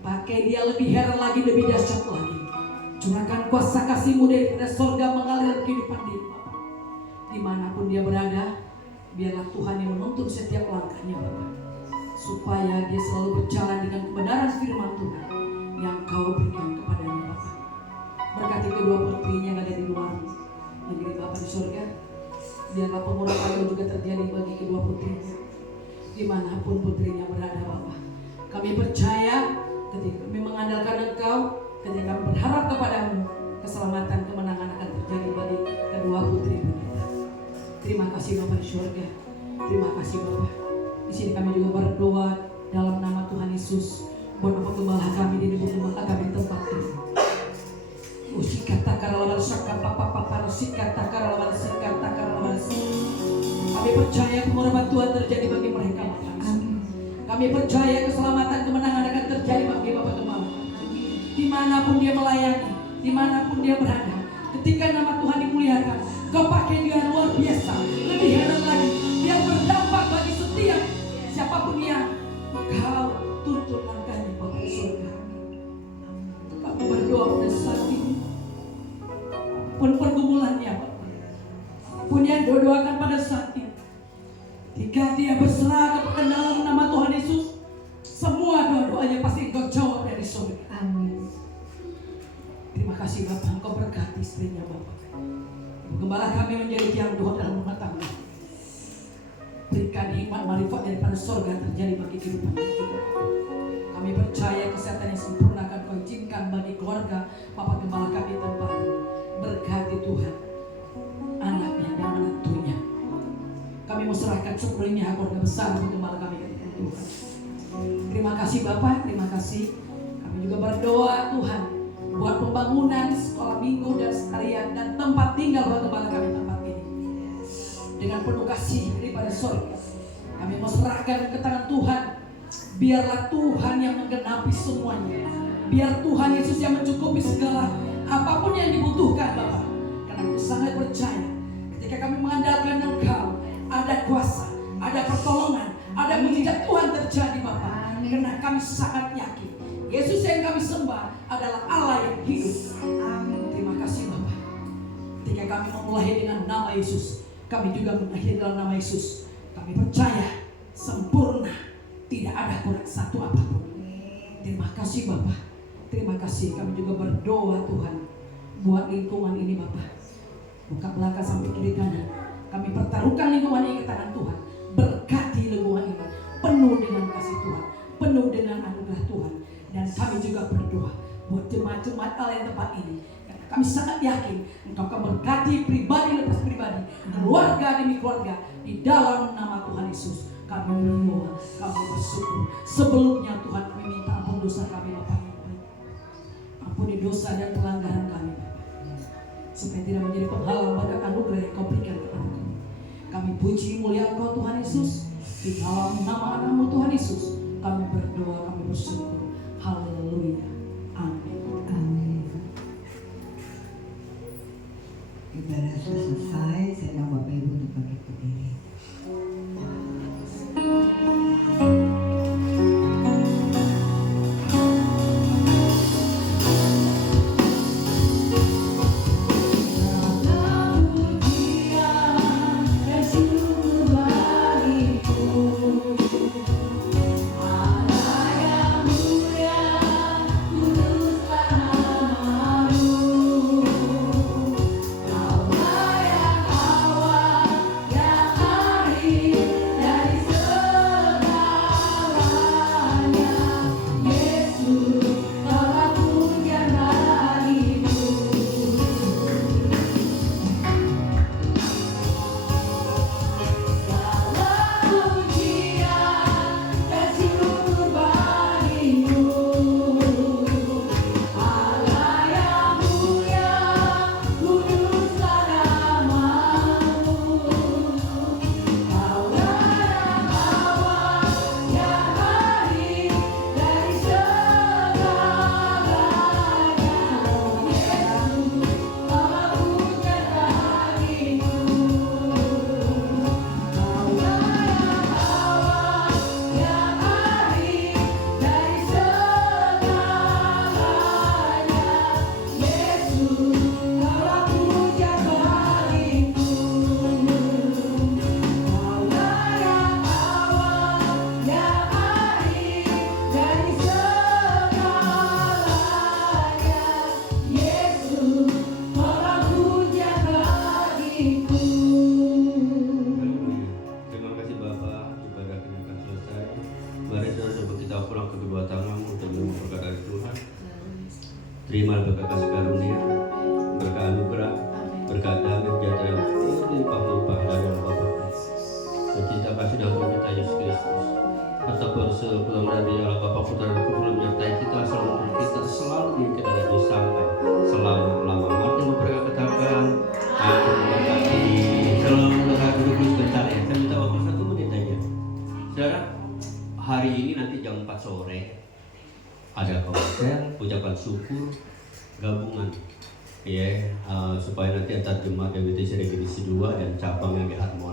Pakai dia lebih heran lagi, lebih dahsyat lagi. Curahkan kuasa kasih-Mu dari surga mengalir kehidupan dia Bapa. Dimanapun dia berada, biarlah Tuhan yang menuntun setiap langkahnya Bapa, supaya dia selalu berjalan dengan kebenaran firman Tuhan yang Kau berikan kepadanya Bapa. Berkati kedua putrinya yang ada di luar negeri Bapa di surga. Biarlah pengurapan Kau juga terjadi bagi kedua putrinya, dimanapun putrinya berada Bapa. Kami percaya ketika kami mengandalkan Engkau, ketika kami berharap kepadamu, keselamatan, kemenangan akan terjadi bagi kedua putri kita. Terima kasih Bapa di surga. Terima kasih Bapa. Di sini kami juga berdoa dalam nama Tuhan Yesus buat Bapak Gembala kami di Gembala kami tempat ini. Usikata karalawan sakata papa usikata karalawan sakata karalawan. Kami percaya pengurapan Tuhan terjadi bagi mereka Bapak. Kami percaya keselamatan, kemenangan akan terjadi bagi Bapak Gembala. Dimanapun dia melayani, dimanapun dia berada, ketika nama Tuhan dimuliakan, Kau pakai dia luar biasa, lebih heran lagi. Dia berdampak bagi setiap siapapun yang Kau tuntun langkahnya Bapak di surga. Kami berdoa pada saat ini, pun pergumulannya Bapak, pun yang doakan pada saat ini, jika dia berserah ke dalam nama Tuhan Yesus, semua doa-doanya pasti Engkau jawab dari surga. Amin. Terima kasih Bapak, Engkau berkati istrinya Bapak. Gembala kami menjadi tiang doa dalam rumah tangga. Berikan hikmat marifat daripada surga terjadi bagi kehidupan kita. Kami percaya kesehatan yang sempurna akan Kau izinkan bagi keluarga Bapak Gembala kami tempat. Berkati Tuhan anaknya dan menantunya. Kami mau serahkan sepenuhnya keluarga besar Bapak Gembala kami kepada Tuhan. Terima kasih Bapak, terima kasih. Kami juga berdoa Tuhan buat pembangunan sekolah minggu dan sekalian dan tempat tinggal Bapak Gembala kami tempat ini. dengan penuh kasih daripada sorga. Kami mau serahkan ke tangan Tuhan. Biarlah Tuhan yang menggenapi semuanya. Biar Tuhan Yesus yang mencukupi segala apapun yang dibutuhkan Bapak. Karena aku sangat percaya ketika kami mengandalkan Engkau, ada kuasa, ada pertolongan, ada mujizat Tuhan terjadi Bapak. Karena kami sangat yakin Yesus yang kami sembah adalah Allah yang hidup. Terima kasih Bapak. Ketika kami memulai dengan nama Yesus, kami juga mengakhiri dalam nama Yesus. Kami percaya sempurna, tidak ada kurang satu apapun. Terima kasih Bapak. Terima kasih. Kami juga berdoa Tuhan buat lingkungan ini Bapak. Buka belakang sampai kiri kanan. Kami pertaruhkan lingkungan ini ke tangan Tuhan. Berkati lingkungan ini penuh dengan kasih Tuhan, penuh dengan anugerah Tuhan. Dan kami juga berdoa buat jemaat-jemaat Allah yang tempat ini. Karena kami sangat yakin Engkau akan berkati pribadi lepas pribadi, keluarga demi keluarga, di dalam nama Tuhan Yesus. Kami berdoa, kami bersyukur. Sebelumnya Tuhan kami minta ampun dosa kami Bapak. Ampuni dosa dan pelanggaran kami Bapak, supaya tidak menjadi penghalang pada anugerah yang Kau berikan kepada kami. Kami puji mulia Engkau Tuhan Yesus. Di dalam nama anakmu Tuhan Yesus kami berdoa, kami bersyukur. Haleluya. Amin. Amin. Ibadah selesai, saya undang Bapak Ibu untuk bangkit berdiri. Terima berkat kasih karunia, berkat anugerah, berkat damai sejahtera yang berlimpah-limpah dari Allah Bapa dan cinta kasih dan Tuhan kita Yesus Kristus serta persekutuan dari Allah Bapa Putra dan Roh Kudus menyertai kita selalu kita ada di sampai selama-lamanya. Mari memperkatakan aku memberkati. Selalu duduk sebentar ya. Saya minta waktu 1 menit aja. Saudara, hari ini nanti jam 4 sore ada konser ucapan syukur gabungan ya, supaya nanti antar jemaat yang di Regenisi 2 dan cabang yang di Harmoni